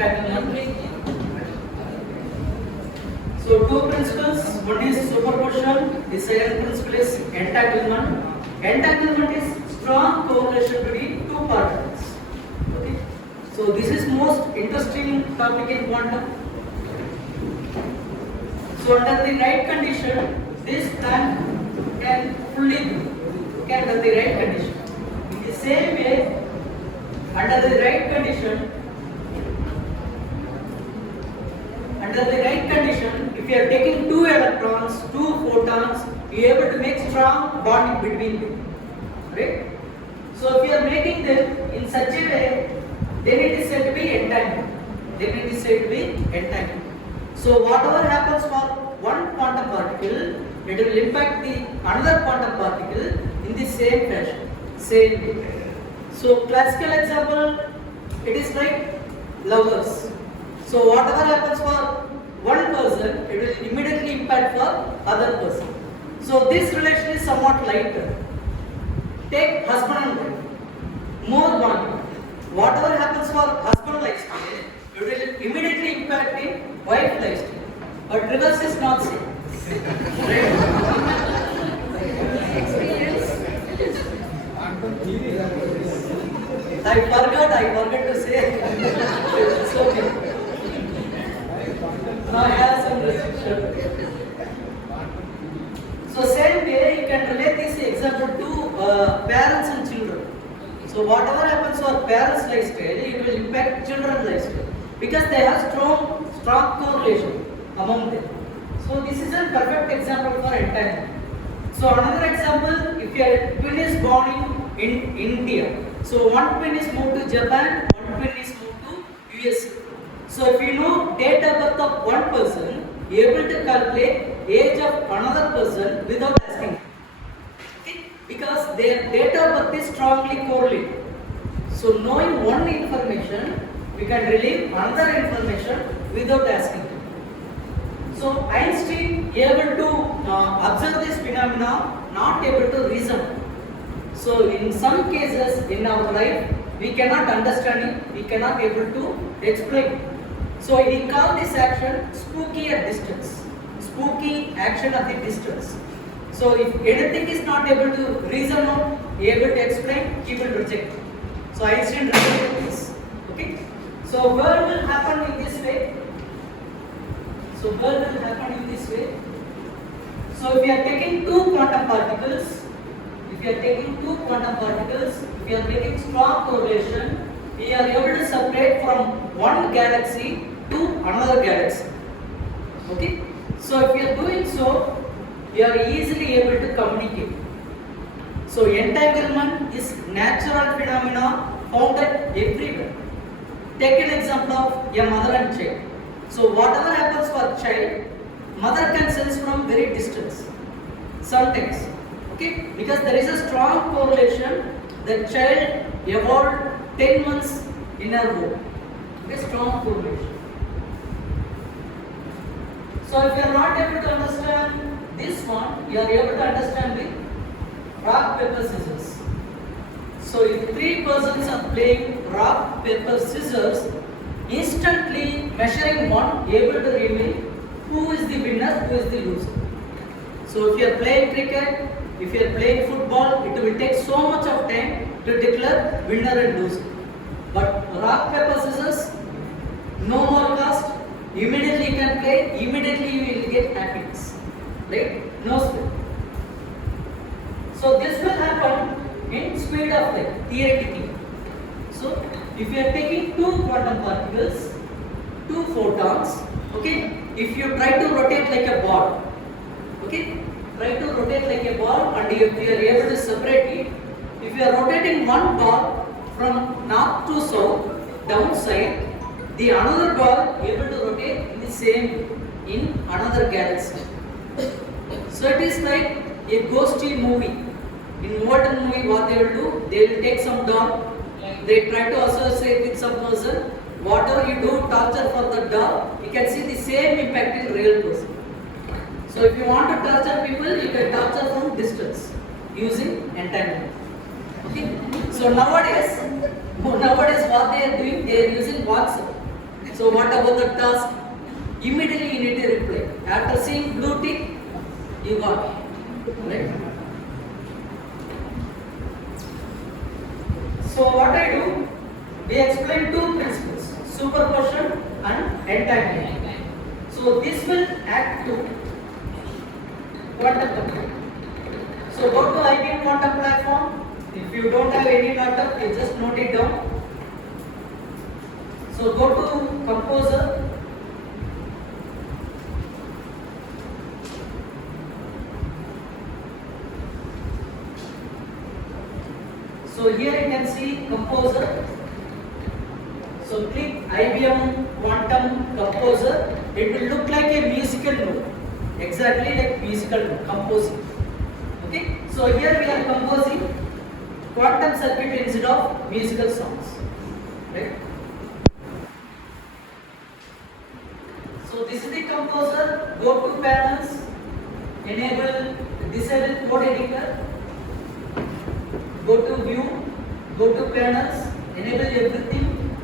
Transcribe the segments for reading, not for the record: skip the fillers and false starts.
entanglement. So two principles, one is superposition, the second principle is entanglement. Entanglement is strong correlation between two particles. Okay. So this is most interesting topic in quantum. So under the right condition, this plant can fully grow. Okay, under the right condition. In the same way, under the right condition, if you are taking two electrons, two photons, you are able to make strong bonding between them. Right? So if you are making them in such a way, then it is said to be entangled. So whatever happens for one quantum particle, it will impact the another quantum particle in the same fashion, same way. So classical example, it is like lovers. So whatever happens for one person, it will immediately impact for other person. So this relation is somewhat lighter. Take husband and wife, more bonding. Whatever happens for husband lifestyle, it will immediately impact the wife lifestyle. But reverse is not same. I forgot to say. It's okay. Now I have some restriction. So same way you can relate this example to parents and children. So whatever happens for parents' lifestyle, it will impact children's lifestyle because they have strong correlation among them. So this is a perfect example for entanglement. So another example, if your twin is born in India, so one twin is moved to Japan, one twin is moved to USA. So if you know date of birth of one person, you are able to calculate age of another person without asking. Okay? Because their date of birth is strongly correlated. So knowing one information, we can relieve another information without asking. So Einstein able to observe this phenomena, not able to reason. So in some cases in our life, we cannot understand it, we cannot able to explain. So he called this action spooky at distance. Spooky action at the distance. So if anything is not able to reason out, able to explain, he will reject. So Einstein rejected this. Okay. So world will happen in this way. So if we are taking two quantum particles, if we are making strong correlation, we are able to separate from one galaxy to another galaxy. Okay. So if we are doing so, we are easily able to communicate. So entanglement is natural phenomena found at everywhere. Take an example of a mother and child. So whatever happens for child, mother can sense from very distance. Sometimes, okay, because there is a strong correlation. The child evolved 10 months in her womb. A strong correlation. So if you are not able to understand this one, you are able to understand the rock, paper, scissors. So if three persons are playing rock, paper, scissors, instantly measuring one, able to reveal who is the winner, who is the loser. So if you are playing cricket, if you are playing football, it will take so much of time to declare winner and loser. But rock, paper, scissors, no more cost, immediately you can play, immediately you will get happiness. Right? No speed. So this will happen in speed of light, theoretically. So if you are taking two quantum particles, two photons, okay, if you try to rotate like a ball, okay, try to rotate like a ball and if you are able to separate it, if you are rotating one ball from north to south, downside, the another ball able to rotate in the same in another galaxy. So it is like a ghosty movie. In modern movie, what they will do, they will take some dog, they try to associate with some person. Whatever you do, torture for the dog, you can see the same impact in real person. So if you want to torture people, you can torture from distance using entanglement. Okay. So nowadays what they are doing, they are using WhatsApp. So what about the task? Immediately you need to reply. After seeing blue tick, you got it. Right? So what I do, we explain two principles, superposition and entanglement. So this will act to quantum computing. So go to IBM quantum platform. If you don't have any laptop, you just note it down. So go to composer. So here you can see composer. So click IBM quantum composer. It will look like a musical note, exactly like musical note, composing. Okay. So here we are composing quantum circuit instead of musical songs. Right. So this is the composer. Go to panels. Enable, disable code editor. Go to view, go to panels, enable everything,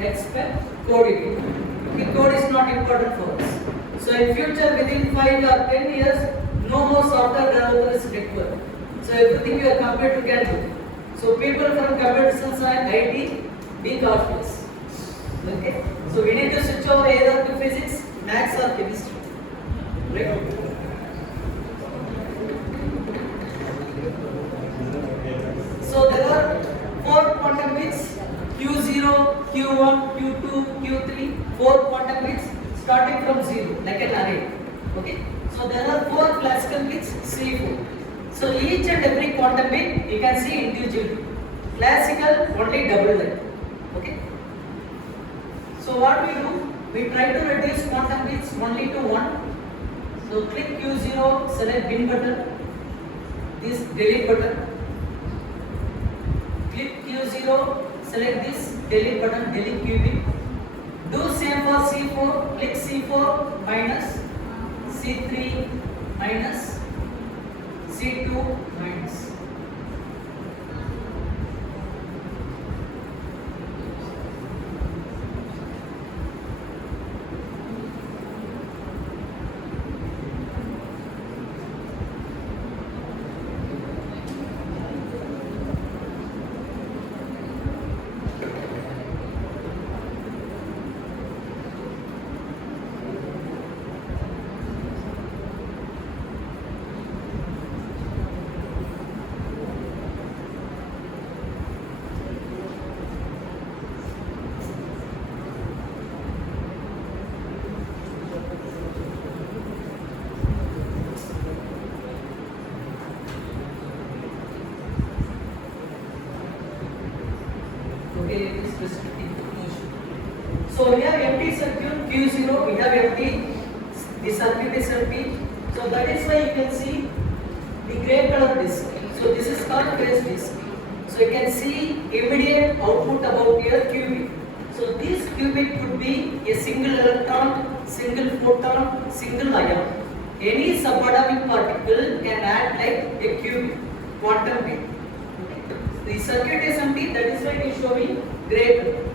expect code editor. Okay, code is not important for us. So in future, within 5 or 10 years, no more software developer is required. So everything your computer can do. So people from computer science and IT, be cautious. Okay? So we need to switch over either to physics, maths or chemistry. Right? So there are 4 quantum bits, Q0, Q1, Q2, Q3, 4 quantum bits starting from 0, like an array. Okay? So there are 4 classical bits, C4. So each and every quantum bit you can see individually. Classical only double line. Okay? So what we do? We try to reduce quantum bits only to 1. So click Q0, select bin button, this delete button. Click Q0, select this delete button, delete qubit. Do same for C4, click C4 minus, C3 minus, C2 minus. Okay, it is restricting. So we have empty circuit Q0, we have empty, the circuit is empty. So that is why you can see the grey color disk. So this is called phase disk. So you can see immediate output about your qubit. So this qubit could be a single electron, single photon, single ion. Any subatomic particle can act like a qubit, quantum bit. The circuit is empty, that is why it is showing gray color.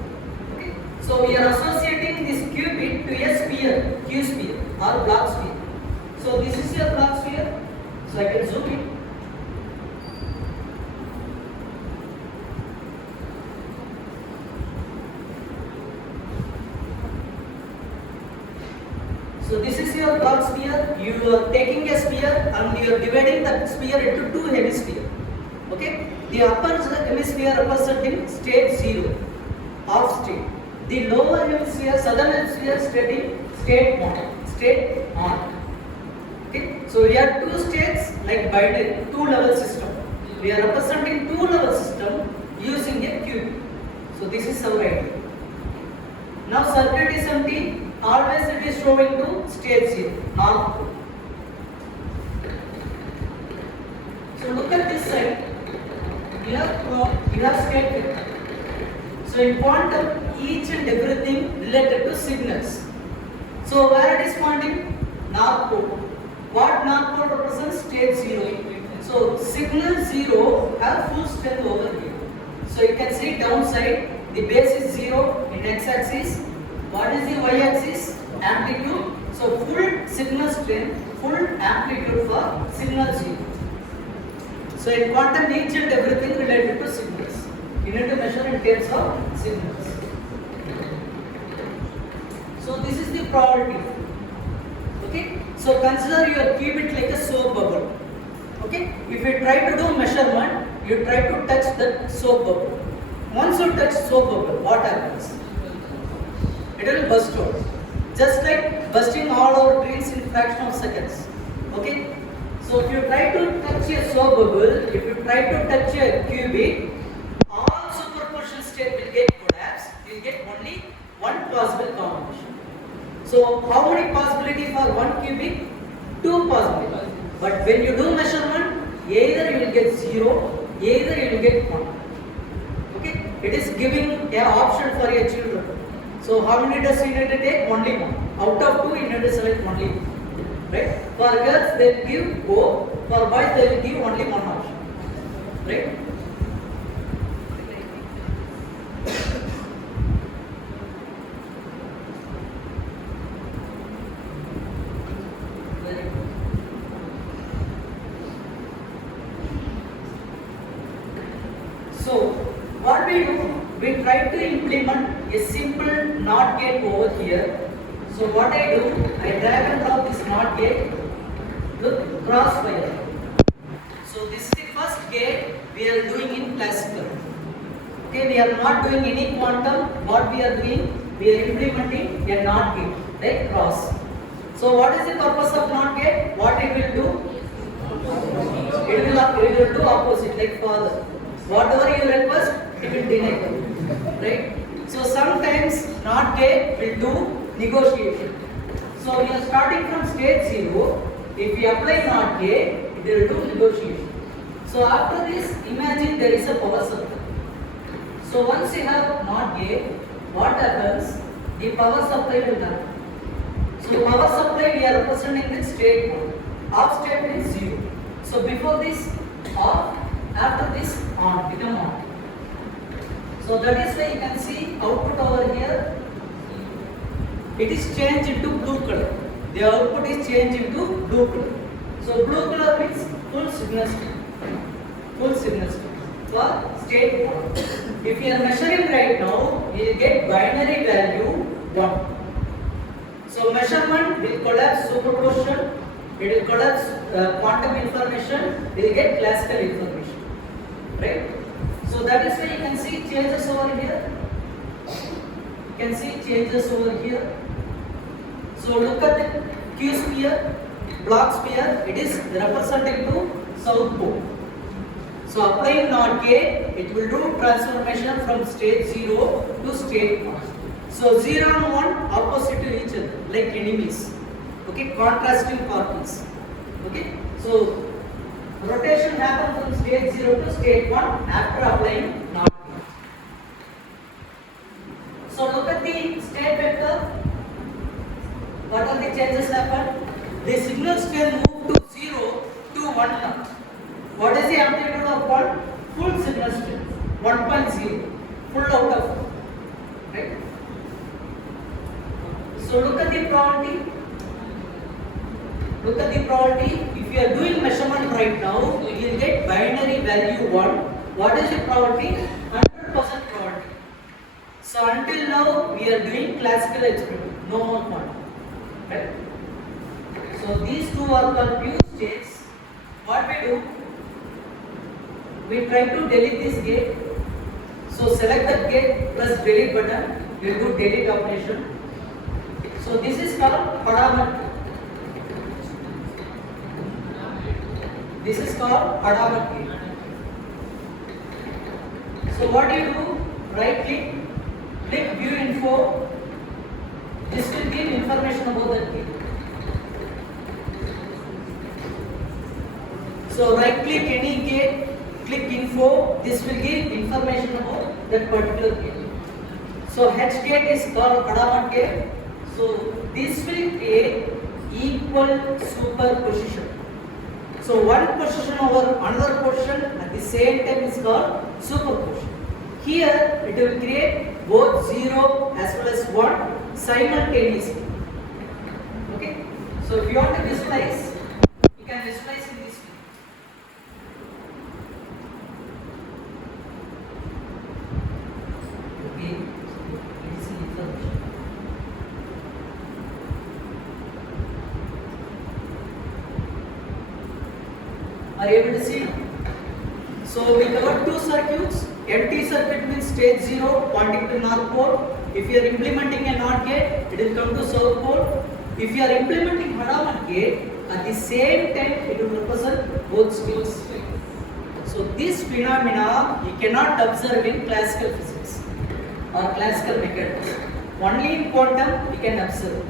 Okay. So we are associating this qubit to a sphere, Q sphere or block sphere. So this is your block sphere. So I can zoom in. So this is your block sphere. You are taking a sphere and you are dividing that sphere into 2 hemispheres. Okay. The upper hemisphere representing state 0, off state. The lower hemisphere, southern hemisphere state 1, state on. Okay. So we have 2 states like binary, 2 level system. We are representing 2 level system using a qubit. So this is our idea. Now circuit is empty. Always it is showing to state 0, north pole. So look at this side. You have state vector. So in quantum, each and everything related to signals. So where it is pointing? North pole. What north pole represents? State 0. So signal 0 have full strength over here. So you can see downside The base is 0 in x-axis. What is the y-axis? Amplitude. So full signal strength, full amplitude for signal 0. So in quantum, each and everything related to signals. You need to measure in terms of signals. So this is the probability. Okay. So consider your qubit like a soap bubble. Okay. If you try to do measurement, you try to touch the soap bubble. Once you touch soap bubble, what happens? It will burst out. Just like bursting all our dreams in fraction of seconds. Okay. So if you try to touch a soap bubble, if you try to touch a qubit, all superposition state will get collapsed. You will get only one possible combination. So how many possibilities for one qubit? Two possibilities. But when you do measurement, either you will get 0, either you will get 1. Okay? It is giving an option for your children. So how many tests you need to take? Only one. Out of 2, you need to select only one. Right? For girls, they will give both. For boys, they will give only one option. Right? So, what we do, we try to implement a simple NOT gate over here. So, what I do, I drag and drop this NOT gate with crossfire. So, this is the first gate we are doing in classical. Okay, we are not doing any quantum. What we are doing, we are implementing a NOT gate, like cross. So, what is the purpose of NOT gate? What it will do? It will do opposite, like father. Whatever you request, it will deny. Right? So sometimes NOT gate will do negotiation. So we are starting from state 0. If we apply NOT gate, it will do negotiation. So after this, imagine there is a power supply. So once you have NOT gate, what happens? The power supply will happen. So power supply we are representing with state 1. Off state is 0. So before this off, after this on, become on. So that is why you can see output over here. It is changed into blue color. The output is changed into blue color. So blue color means full signal state. Full signal state for state 1. If you are measuring right now, you will get binary value 1. So measurement will collapse superposition. It will collapse quantum information. We will get classical information. Right? So that is why you can see changes over here. You can see changes over here. So look at the Q sphere, block sphere. It is representing to south pole. So applying NOT gate, it will do transformation from state 0 to state 1. So 0 and 1 opposite to each other, like enemies. Okay, contrasting parties. Okay, so rotation happens from state 0 to state 1 after applying NOT gate. So look at the state vector. What are the changes happen? The signal state move to 0 to 1 now. What is the amplitude of 1? Full signal state. 1.0. Full out of 1. Right? So look at the probability. Look at the probability. If you are doing measurement right now, you will get binary value 1. What is the probability? 100% probability. So until now, we are doing classical experiment. No more quantum. Right? So these two are called pure states. What we do? We try to delete this gate. So select that gate, press delete button. We will do delete operation. So this is called Adamat. This is called Adamat gate. So what do you do? Right click view info. This will give information about that gate. So right click any gate, click info. This will give information about that particular gate. So H gate is called Adamat gate. So this will create equal superposition. So one position over another position at the same time is called superposition. Here it will create both 0 as well as 1 simultaneously. Okay. So if you want to visualize, you can visualize in this way. Okay. It is an information. Are you able to see? So we covered two circuits. Empty circuit means stage 0 pointing to north pole. If you are implementing a NOT gate, it will come to south pole. If you are implementing Hadamard gate, at the same time it will represent both states. So this phenomena you cannot observe in classical physics or classical mechanics. Only in quantum you can observe.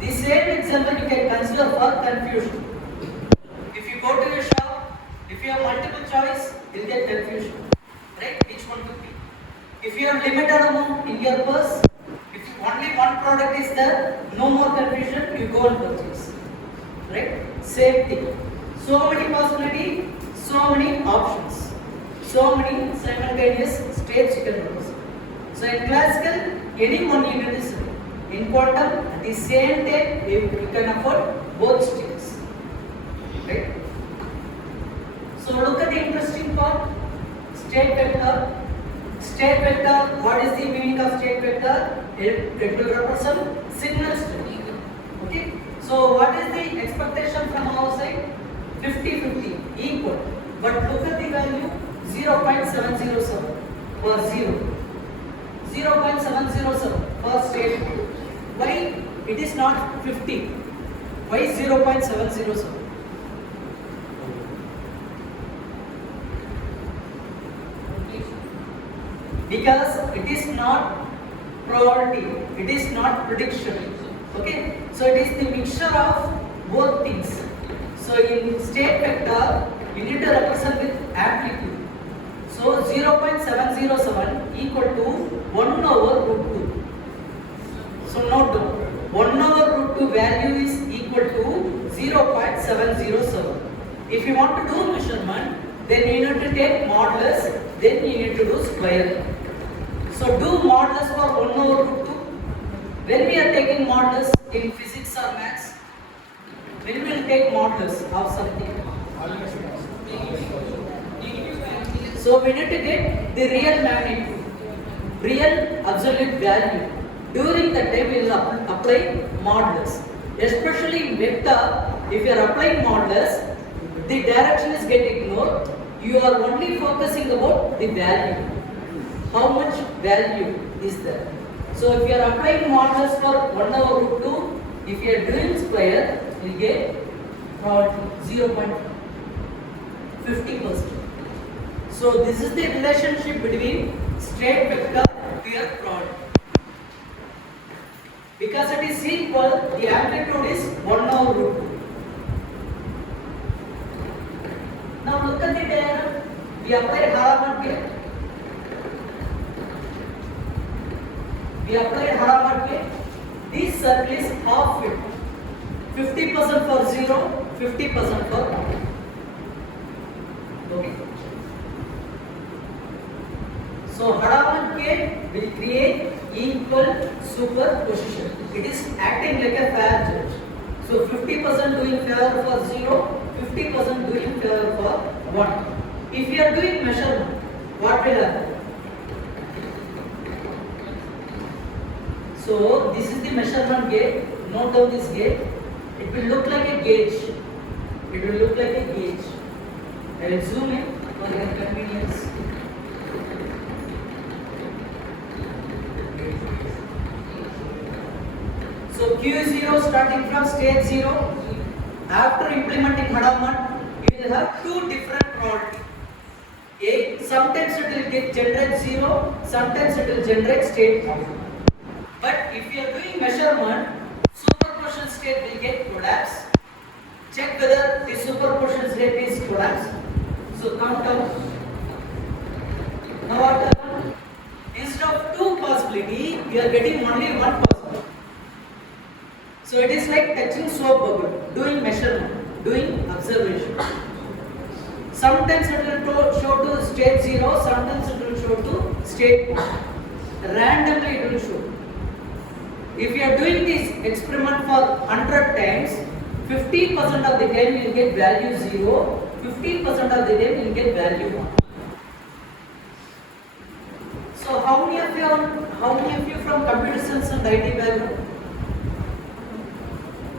The same example you can consider for confusion. If you go to a shop, if you have multiple choice, you will get confusion. Right? Which one to pick? If you have limited amount in your purse, if only one product is there, no more confusion, you go and purchase. Right? Same thing. So many possibility, so many options, so many simultaneous states you can represent. So in classical, any one unit is there. In quantum, at the same time, you can afford both states. Right? So look at the interesting part. State vector. State vector, what is the meaning of state vector? It will represent signal state. Okay. So what is the expectation from our side? 50-50, equal. But look at the value 0.707 for 0. 0.707 for state. Why it is not 50? Why 0.707? Because it is not probability, it is not prediction. Okay, so it is the mixture of both things. So in state vector, you need to represent with amplitude. So 0.707 equal to 1 over root 2. So note down, 1 over root 2 value is equal to 0.707. If you want to do measurement, then you need to take modulus, then you need to do square. So do modulus for 1 over root 2. When we are taking modulus in physics or maths, when we will take modulus of something. So we need to get the real magnitude, real absolute value. During that time we will apply modulus. Especially in vector, if you are applying modulus, the direction is getting ignored. You are only focusing about the value. How much value is there? So if you are applying modulus for 1 over root 2, if you are doing square, you will get 0.50%. So this is the relationship between straight vector to your product. Because it is equal, the amplitude is 1 over root 2. Now look at the diagram. We apply Hadamard gate. We applied Hadamard gate. This circle is half width. 50% for 0, 50% for 1. Okay. So Hadamard gate will create equal superposition. It is acting like a fair judge. So 50% doing favor for 0, 50% doing favor for 1. If you are doing measurement, what will happen? So this is the measurement gate. Note down this gate. It will look like a gauge. It will look like a gauge. I will zoom in for your convenience. So Q0 starting from stage 0. After implementing Hadamard, you will have two different properties. Sometimes it will generate 0, sometimes it will generate state 1. But if you are doing measurement, superposition state will get collapse. Check whether the superposition state is collapsed. So count down. Now what happened? Instead of two possibility, you are getting only one possibility. So it is like touching soap bubble, doing measurement, doing observation. Sometimes it will show to state 0, sometimes it will show to state 1. Randomly it will show. If you are doing this experiment for 100 times, 50% of the time you will get value 0, 50% of the time you will get value 1. So how many of you from computer science and IT background?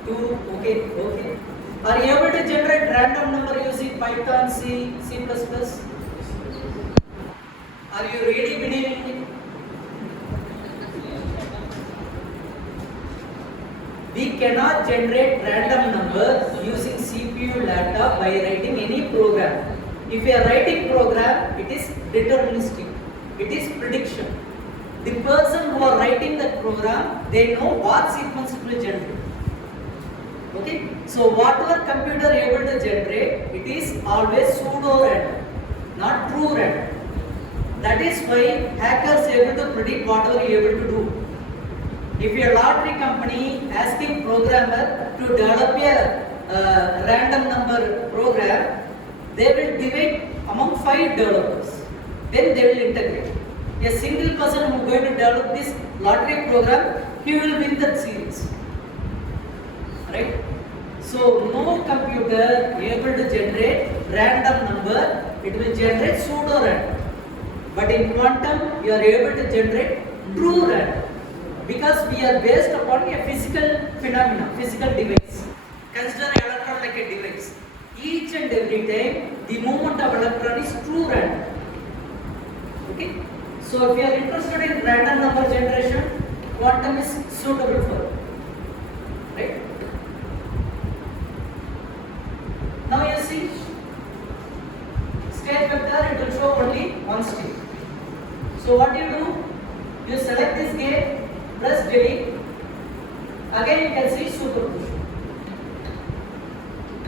2, okay. Are you able to generate random number using Python, C, C++? Are you really believing it? We cannot generate random numbers using CPU laptop by writing any program. If you are writing program, it is deterministic. It is prediction. The person who are writing that program, they know what sequence it will generate. Okay? So whatever computer able to generate, it is always pseudo random, not true random. That is why hackers able to predict whatever you able to do. If your lottery company asking programmer to develop a random number program, they will divide among 5 developers. Then they will integrate. A single person who is going to develop this lottery program, he will win that series. Right? So no computer able to generate random number, it will generate pseudo random. But in quantum, you are able to generate true random. Because we are based upon a physical phenomena, physical device. Consider electron like a device. Each and every time, the movement of electron is true random. Okay? So if you are interested in random number generation, quantum is suitable for it. Right? Now you see, state vector, it will show only one state. So what you do? You select this gate, press delete. Again you can see superposition.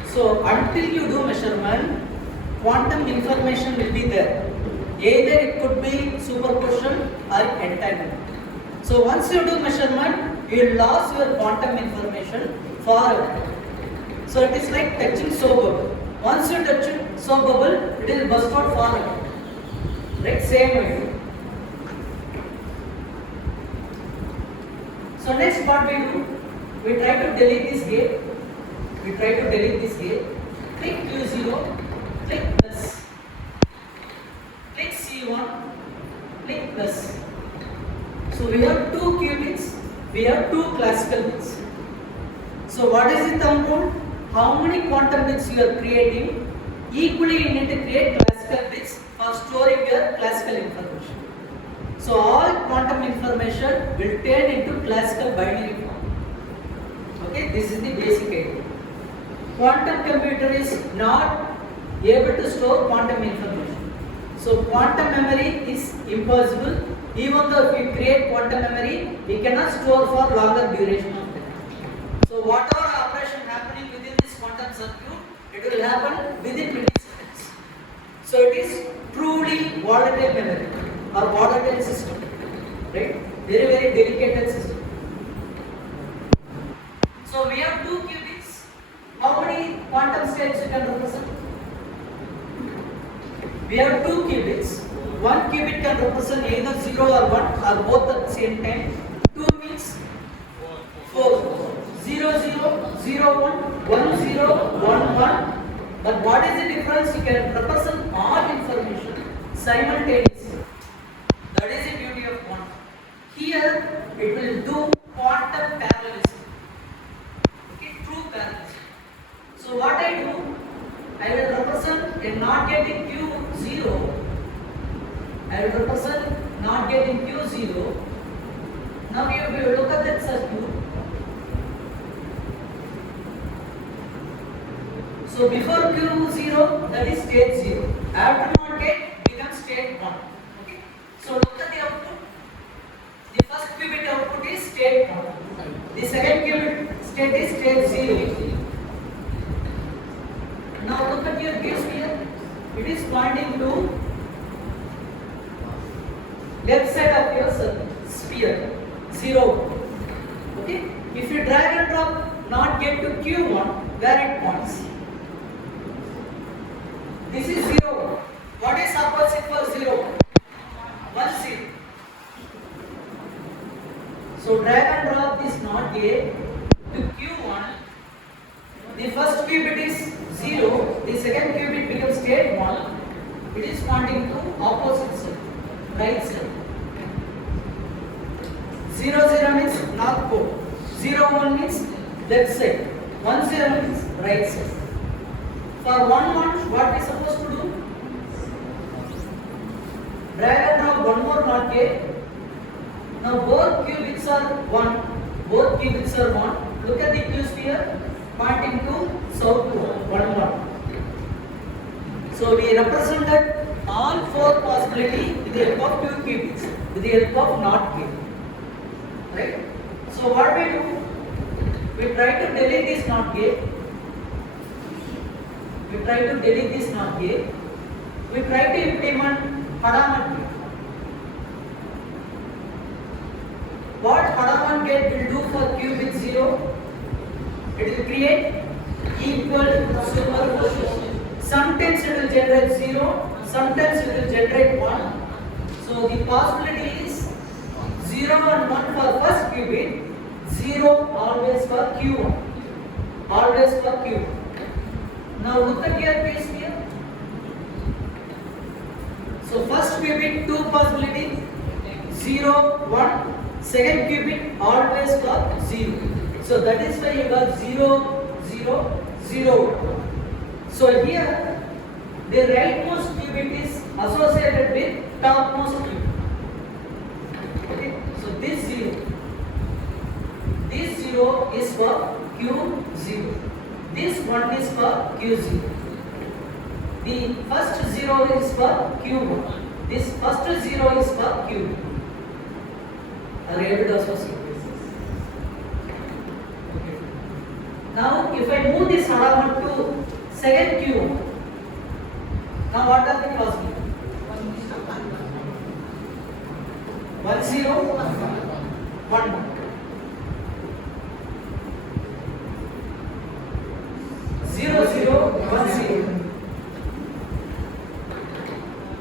So until you do measurement, quantum information will be there. Either it could be superposition or entanglement. So once you do measurement, you lose your quantum information forever. So it is like touching soap bubble. Once you touch soap bubble, it will burst out forever. Right? Same way. So next what we do, we try to delete this gate. Click Q0, click plus. Click C1, click plus. So we have 2 qubits, we have 2 classical bits. So what is the thumb rule? How many quantum bits you are creating? Equally you need to create classical bits for storing your classical information. So all quantum information will turn into classical binary form. Okay, this is the basic idea. Quantum computer is not able to store quantum information. So quantum memory is impossible. Even though if we create quantum memory, we cannot store for longer duration of time. So whatever operation happening within this quantum circuit, it will happen within milliseconds. So it is truly volatile memory or volatile system, right? Very, very delicate system. So we have 2 qubits. How many quantum states you can represent? We have 2 qubits. 1 qubit can represent either 0 or 1 or both at the same time. 2 means 4. 0, 0, 0, 1, 1, 0, 1, 1. But what is the difference? You can represent all information simultaneously. That is the beauty of quantum. Here it will do quantum parallelism. Okay, true parallelism. So what I do, I will represent a not getting Q0. I will represent not getting Q0. Now you will look at that circuit. So before Q0, that is state 0. After not gate becomes state 1. Okay. So look at the output. The first qubit output is state 1. The second qubit state is state 0. Now look at your gate here. It is pointing to left side of your sphere, 0. Okay. If you drag and drop not get to Q1, where it points? This is 0. What is opposite for 0? 1 0. So drag and drop this NOT gate to Q1. The first qubit is 0, the second qubit becomes state 1. It is pointing to opposite side, right side. 0 0 means north pole, 0 1 means left side, 1 0 means right side. For 1 1, what we supposed to do? Drag and drop one more NOT gate. Now both qubits are 1. Both qubits are 1. Look at the Q sphere pointing to south pole, 1 1. So we represented all 4 possibilities with the help of 2 qubits, with the help of NOT gate. Right? So what we do? We try to delete this NOT gate. We try to delete this NOT gate. We try to implement Hadamard gate. What Hadamard gate will do for qubit 0? It will create equal superposition. Sometimes it will generate 0, sometimes it will generate 1. So the possibility is 0 and 1 for first qubit, 0 always for Q1. Always for Q1. Now look at your case here. So first qubit, 2 possibilities, 0, 1. Second qubit always for 0. So that is why you got 0, 0, 0. So here the rightmost qubit is associated with topmost qubit. Okay, so this 0 is for Q0. This 1 is for Q0. The first 0 is for Q1. This first 0 is for Q2. Are you able to associate? Okay. Now if I move this Hadamard to second Q1, now what are the possibilities? 1 0, 1 1. 0 0, 1 0.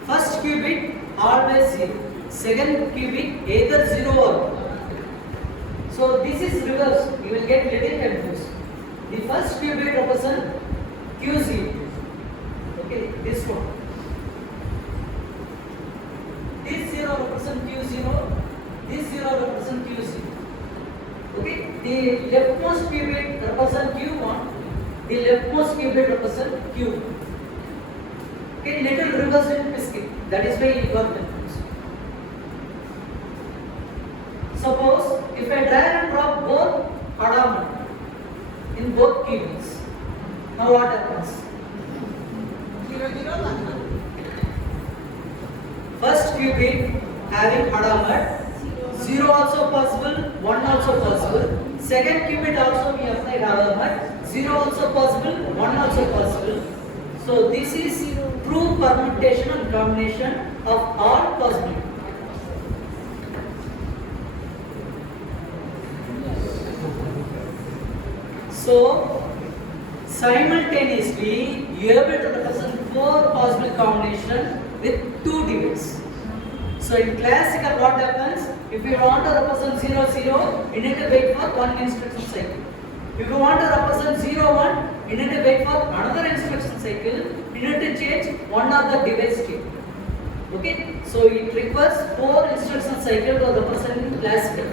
First qubit always 0. Second qubit either 0 or 1. So this is reverse. You will get little confused. The first qubit represents Q0. Okay, this one. This 0 represents Q0. This 0 represents Q0. Okay, the leftmost qubit represents Q1. The leftmost qubit represents Q. Okay, little reverse in biscuit. That is why you got confused. Suppose if I drag and drop both Hadamard in both qubits, now what happens? 0 0 1 First qubit having Hadamard, 0 also possible, 1 also possible. Second qubit also we applied Hadamard, 0 also possible, 1 also possible. So this is true permutation and combination of all possibilities. So simultaneously you are able to represent 4 possible combinations with 2 devices. So in classical what happens? If you want to represent 0 0, you need to wait for 1 instruction cycle. If you want to represent 0 1, you need to wait for another instruction cycle. You need to change one of the device state. Okay, so it requires 4 instruction cycle to represent classical.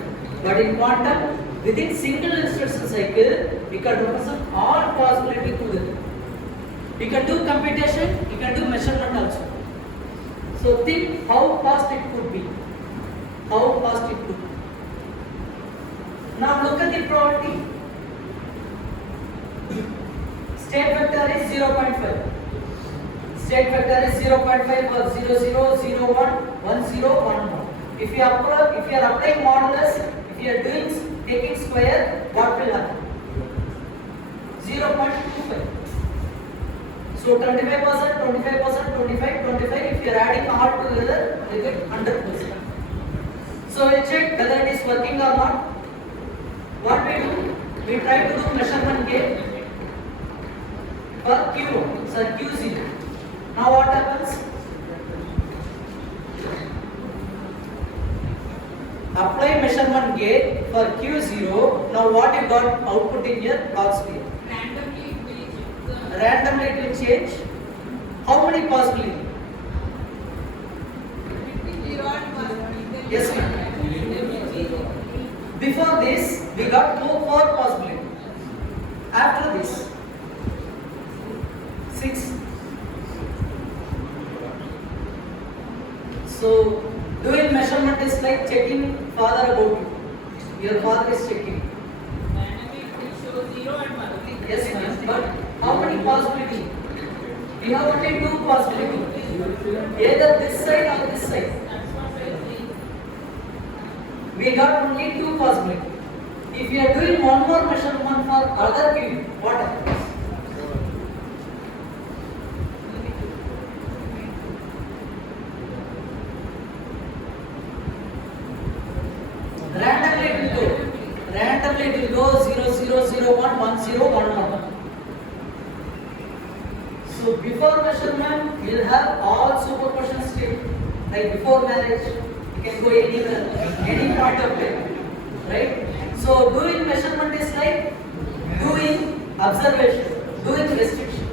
But in quantum, within single instruction cycle, we can represent all possibility together. We can do computation, we can do measurement also. So think how fast it could be. How fast it could be. Now look at the probability. State vector is 0.5. State vector is 0.5 for 0 0 0 1 1 0 1 1. If you are applying modulus, if you are doing taking square, what will happen? 0.25. So 25%, 25%, 25, 25. If you are adding all together, you get 100%. So we check whether it is working or not. What we do? We try to do measurement gate for Q1, so Q0. Now what happens? apply measurement gate for Q0. Now what you got output in your box here? Randomly it will change. Randomly it will change. How many possibility? Between 0 and 1. Yes, ma'am. Before this, we got four possibility. After this, 6. So, doing measurement is like checking father about you. Your father is checking. Randomly it will show 0 and 1. Yes, ma'am. But how many possibility? We have only 2 possibility. Either this side or this side. That's what I think. We got only 2 possibility. If you are doing one more measurement for other cube, what happens? Randomly it will go. Randomly it will go 0, 0, 0, 1, 1, 0, 1, 1. So before measurement, you will have all superposition state. Like before marriage, you can go anywhere, any point of time, right? So doing measurement is like doing observation, doing restriction.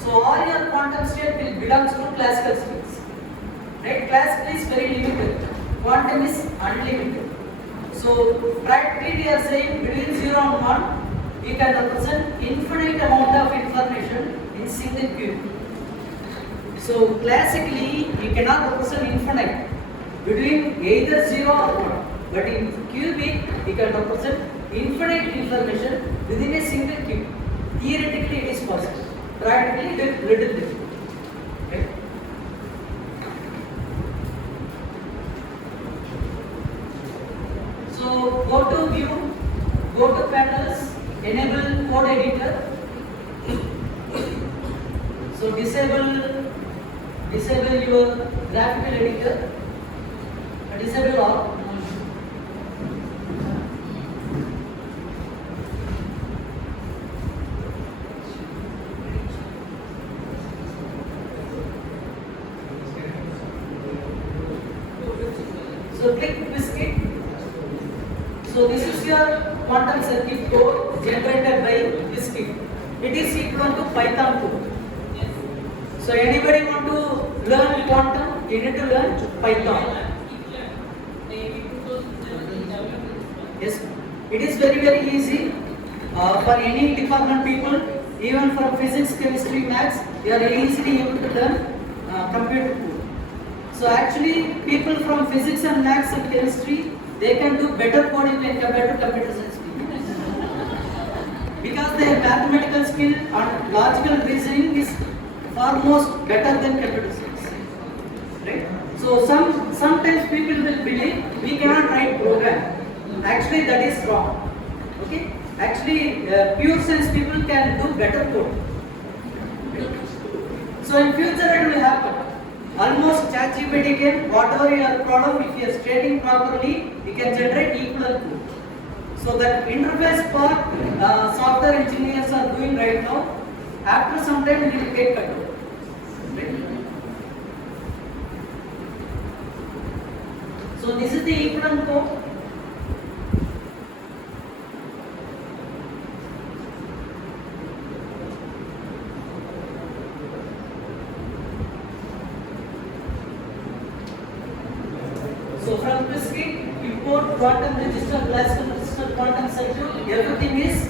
So all your quantum state will belongs to classical states, right? Classical is very limited, quantum is unlimited. So practically we are saying between 0 and 1, you can represent infinite amount of information in single cube. So classically you cannot represent infinite between either 0 or 1. But in cubic you can represent infinite information within a single cube. Theoretically it is possible. Practically it is little difficult. Right? So go to view, go to panels, enable code editor. So disable your graphical editor, disable all. So click biscuit. So this is your quantum circuit code generated by biscuit. It is equal to Python code. So anybody want to learn quantum? You need to learn Python. Yes, it is very easy for any department people, even from physics, chemistry, maths. You are easily able to learn computer code. So actually, people from physics and maths and chemistry, they can do better coding when compared to computer science people. Because their mathematical skill and logical reasoning is far most better than computer science. Right? So sometimes people will believe we cannot write program. Actually, that is wrong. Okay? Actually, pure science people can do better code. So in future, it will happen. Almost ChatGPT can, whatever your problem, if you are stating properly, you can generate equal code. So that interface part, software engineers are doing right now. After some time, it will get cut. Right? So this is the equivalent code. So from biscuit, import quantum register, classical register, quantum circuit, everything is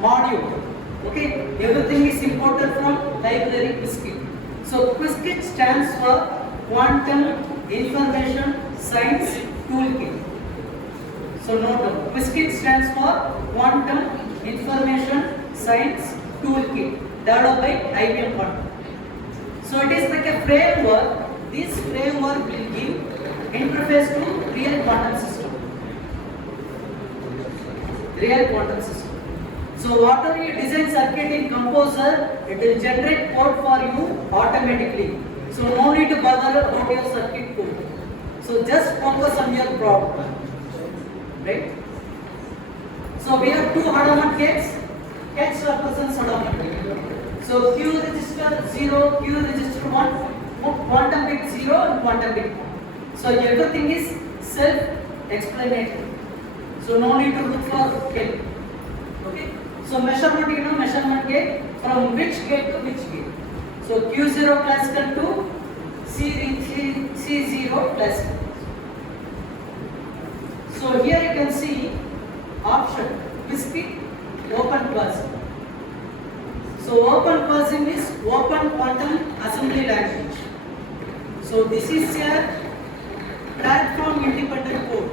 module. Okay, everything is imported from library biscuit. So biscuit stands for Quantum Information Science Toolkit. So note down, biscuit stands for Quantum Information Science Toolkit, developed by IBM Quantum. So it is like a framework. This framework will give interface to real quantum system. Real quantum system. So whatever you design circuit in Composer, it will generate code for you automatically. So no need to bother about your circuit code. So just focus on your problem. Right? So we have two Hadamard gates. H represents Hadamard. So Q register 0, Q register 1, quantum bit 0 and quantum bit 1. So everything is self explanatory. So no need to look for help. Okay. So measurement, you know, measurement gate from which gate to which gate. So Q0 classical to C0 classical. So here you can see option biscuit open parsing. So open parsing is open quantum assembly language. So this is a platform independent code.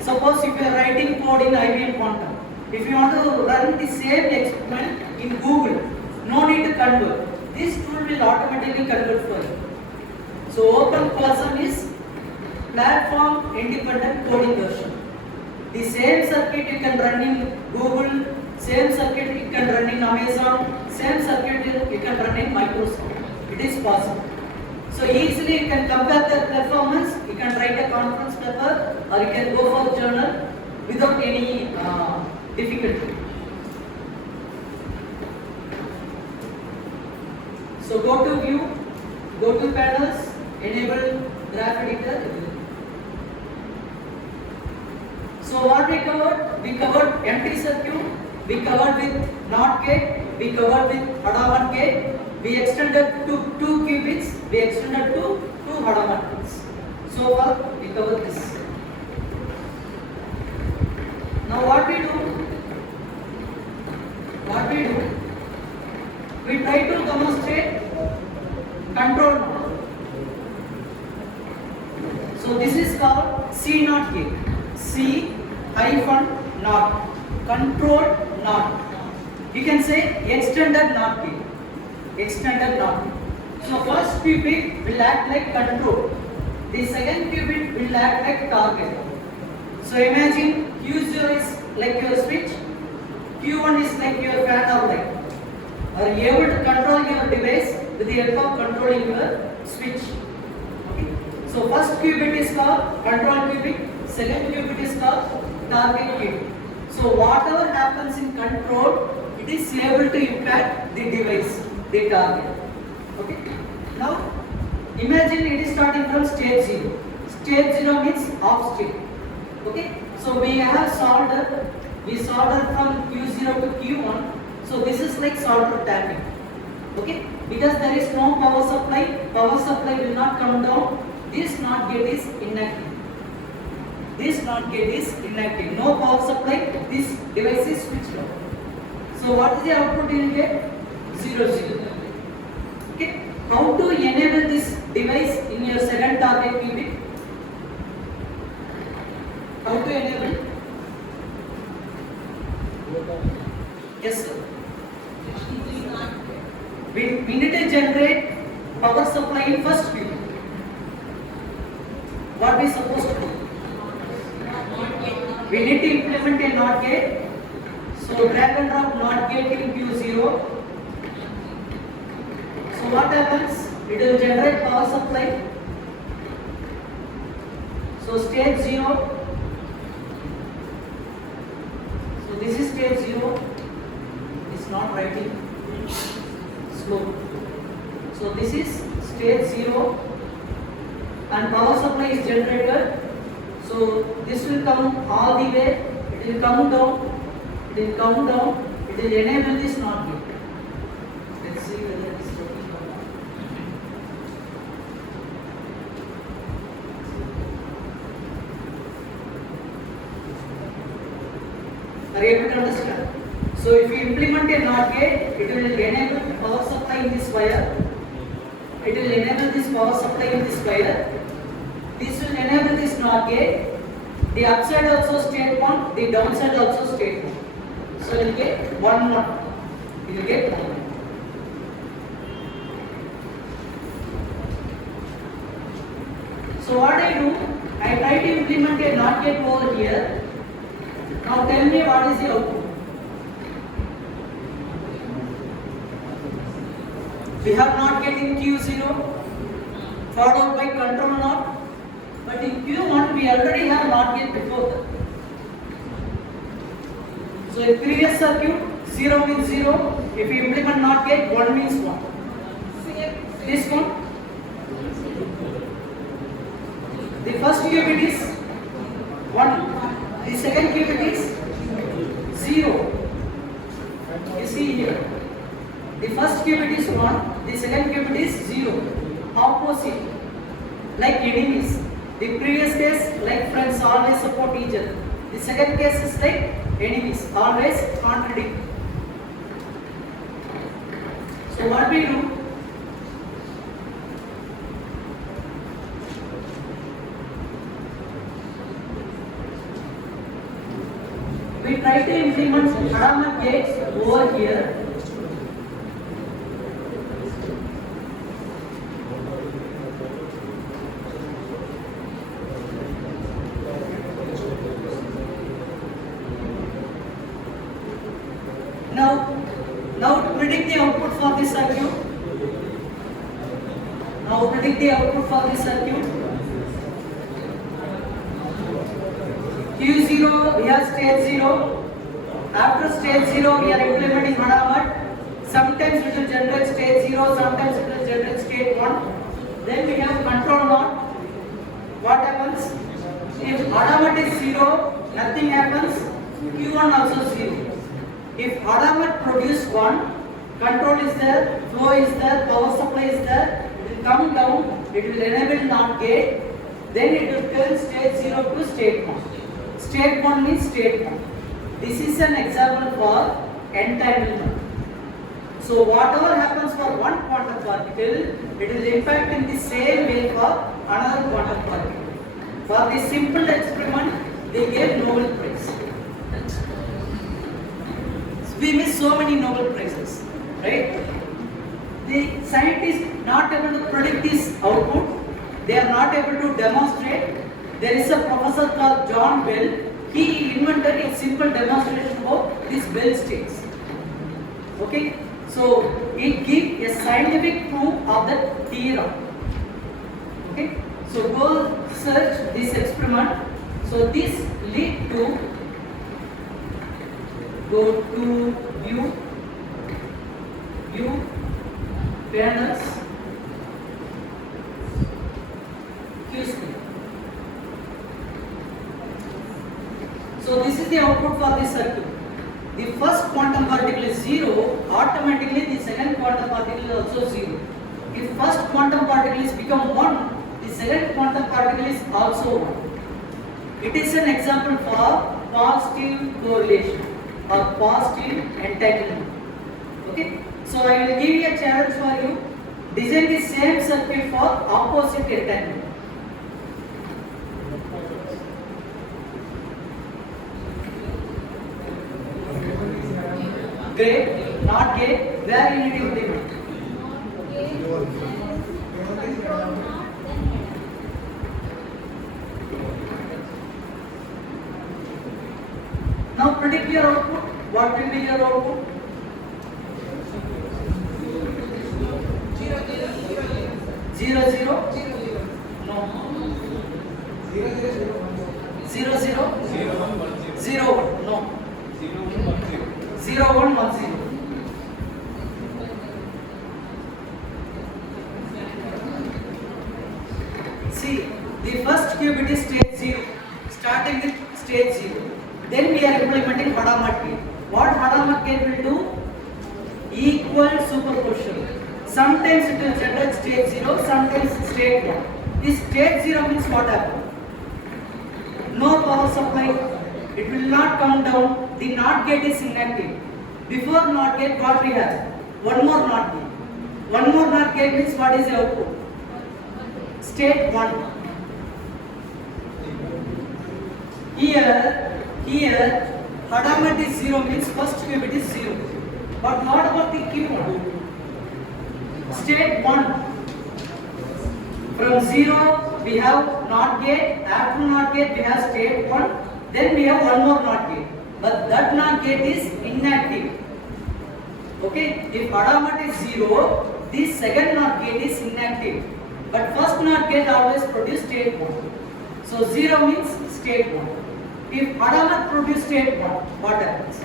Suppose if you are writing code in IBM quantum, if you want to run the same experiment in Google, no need to convert. This tool will automatically convert for you. So open parsing is platform independent coding version. The same circuit you can run in Google, same circuit you can run in Amazon, same circuit you can run in Microsoft. It is possible. So easily you can compare the performance, you can write a conference paper or you can go for journal without any difficulty. So go to view, go to panels, enable graph editor. So what we covered? We covered empty circuit, we covered with NOT gate, we covered with Hadamard gate, we extended to 2 qubits, we extended to 2 Hadamard gates. So far we covered this. Now what we do? We try to demonstrate control node. So this is called C0 gate. C hyphen not controlled not. You can say extended not gate. Extended not gate. So first qubit will act like control. The second qubit will act like target. So imagine Q0 is like your switch, Q1 is like your fan or light. Are you able to control your device with the help of controlling your switch? Okay. So first qubit is called control qubit, second qubit is called target qubit. So whatever happens in control, it is able to impact the device, the target. Okay. Now imagine it is starting from state 0. State 0 means off state. Okay. So we have soldered from Q0 to Q1. So this is like solder tapping. Okay. Because there is no power supply will not come down. This NOT gate is inactive. This NOT gate is inactive. No power supply. This device is switched off. So what is the output you will get? 0, 0. Okay. How to enable this device in your second target qubit? How to enable? Yes, sir. We need to generate power supply in first qubit. What we supposed to do? We need to implement a NOT gate. So drag and drop NOT gate in Q0. So what happens? It will generate power supply. So state 0. So this is state 0. It's not writing slow. So this is state 0 and power supply is generated. So this will come all the way. It will come down. It will come down. It will enable this NOT gate. Let's see whether it is working or not. Are you able to understand? So if you implement a NOT gate, it will enable power supply in this wire. It will enable this power supply in this wire. This will enable this NOT gate. The upside also state 1, the downside also state 1. So you will get 1 1. You will get 1 1. So what I do? I try to implement a NOT gate over here. Now tell me what is the output. We have NOT gate in Q0 followed by control NOT. But in Q1 we already have NOT gate before that. So in previous circuit 0 means 0. If you implement NOT gate 1 means 1. This one. The first qubit is second qubit is 0. You see here. The first qubit is 1, the second qubit is 0. Opposite. Like enemies. The previous case, like friends, always support each other. The second case is like enemies, always contradict. So what we do? We try to implement Hadamard gates over here. Now predict the output for this circuit. Now predict the output for this circuit. Q0 we have stage 0. After stage 0 we are implementing Hadamard. Sometimes it will generate stage 0, sometimes it will generate stage 1. Then we have control node. What happens? If Hadamard is 0, nothing happens. Q1 also 0. If Hadamard produce 1, control is there, flow is there, power supply is there, it will come down, it will enable NOT gate, then it will turn stage 0 to state 1. State 1 means state 1. This is an example for entanglement. So whatever happens for one quantum particle, it will impact in the same way for another quantum particle. For this simple experiment, they gave Nobel Prize. We miss so many Nobel Prizes, right? The scientists not able to predict this output. They are not able to demonstrate. There is a professor called John Bell. He invented a simple demonstration of these Bell states. Okay, so it gives a scientific proof of that theorem. Okay, so go search this experiment. So this lead to go to view panels Q screen. So this is the output for this circuit. The first quantum particle is 0, automatically the second quantum particle is also 0. If first quantum particle is become 1, the second quantum particle is also 1. It is an example for positive correlation or positive entanglement. Okay, so I will give you a challenge for you. Design the same circuit for opposite entanglement. Great, not great. Where you need to implement? Now predict your output. What will be your output? 0, 0. No. 0, 0. 0, 1. No. 0, 1, 1, 0. See, the first qubit is stage 0, starting with stage 0. Then we are implementing Hadamard gate. What Hadamard gate will do? Equal superposition. Sometimes it will generate stage 0, sometimes stage 1. This stage 0 means what happens? No power supply. It will not come down. The NOT gate is inactive. Before NOT gate, what we have? One more NOT gate. One more NOT gate means what is the output? State 1. Here, Hadamard is 0 means first qubit is 0. But what about the Q1? State 1. From 0 we have NOT gate. After NOT gate we have state 1. Then we have one more NOT gate. But that NOT gate is inactive. Okay, if Hadamard is 0, this second NOT gate is inactive. But first NOT gate always produce state 1. So 0 means state 1. If Hadamard produce state 1, what happens?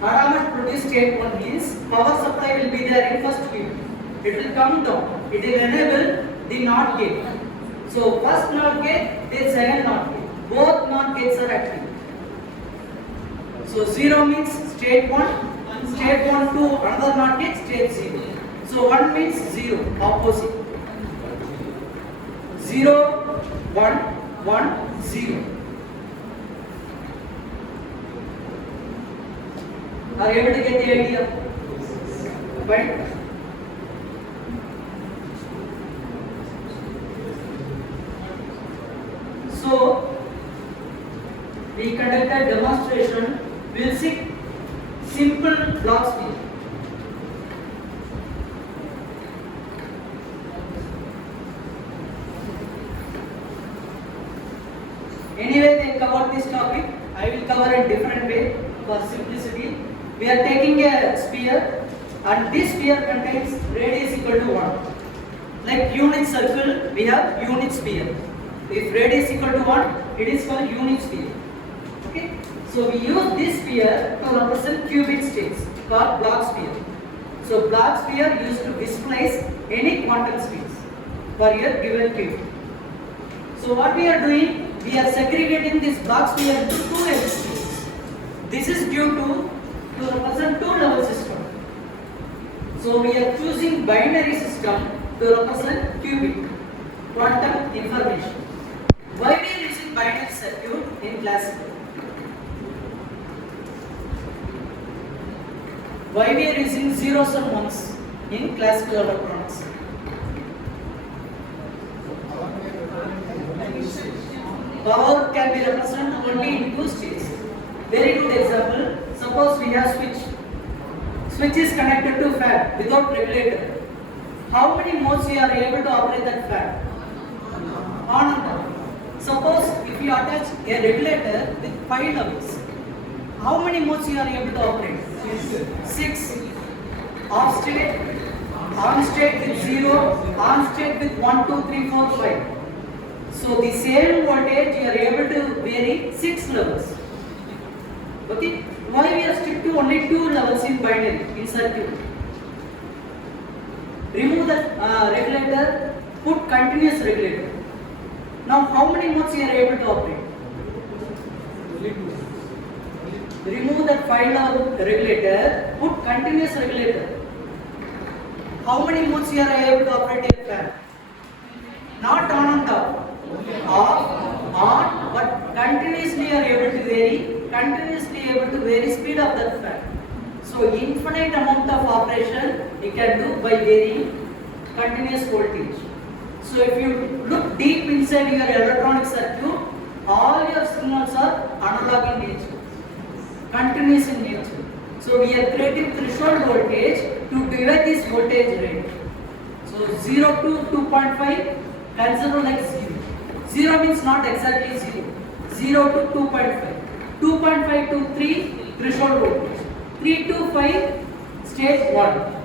Hadamard produce state 1 means power supply will be there in first qubit. It will come down. It will enable the NOT gate. So first NOT gate, then second NOT gate. So 0 means state 1, state 1 to another not get state 0. So 1 means 0, opposite. 0, 1, 1, 0. Are you able to get the idea? Right? So, we conducted demonstration. We will see simple blocks here. Anyway, they covered this topic. I will cover in different way for simplicity. We are taking a sphere, and this sphere contains radius equal to 1. Like unit circle, we have unit sphere. If radius equal to 1, it is called unit sphere. Okay? So we use this sphere to represent qubit states called block sphere. So block sphere used to displace any quantum states for your given qubit. So what we are doing, we are segregating this block sphere into two entities. This is due to represent two-level system. So we are choosing binary system to represent qubit, quantum information. Why we are using binary circuit in classical? Why we are using zeros and ones in classical electronics? Power can be represented only in two states. Very good example. Suppose we have switch. Switch is connected to fan without regulator. How many modes we are able to operate that fan? On and off. Suppose if you attach a regulator with 5 levels, how many modes you are able to operate? 6. Off state, on state with 0, on state with 1, 2, 3, 4, 5. So the same voltage you are able to vary 6 levels. Okay? Why we are stick to only 2 levels in binary, in circuit? Remove the regulator, put continuous regulator. Now how many modes you are able to operate? Remove that 5 level regulator, put continuous regulator. How many modes you are able to operate a fan? Not on and off, on, but continuously you are able to vary speed of that fan. So infinite amount of operation you can do by varying continuous voltage. So if you look deep inside your electronic circuit, all your signals are analog in nature, continuous in nature. So we are creating threshold voltage to divide this voltage range. So 0 to 2.5, consider like 0. 0 means not exactly 0. 0 to 2.5. 2.5 to 3, threshold voltage. 3 to 5, stage 1.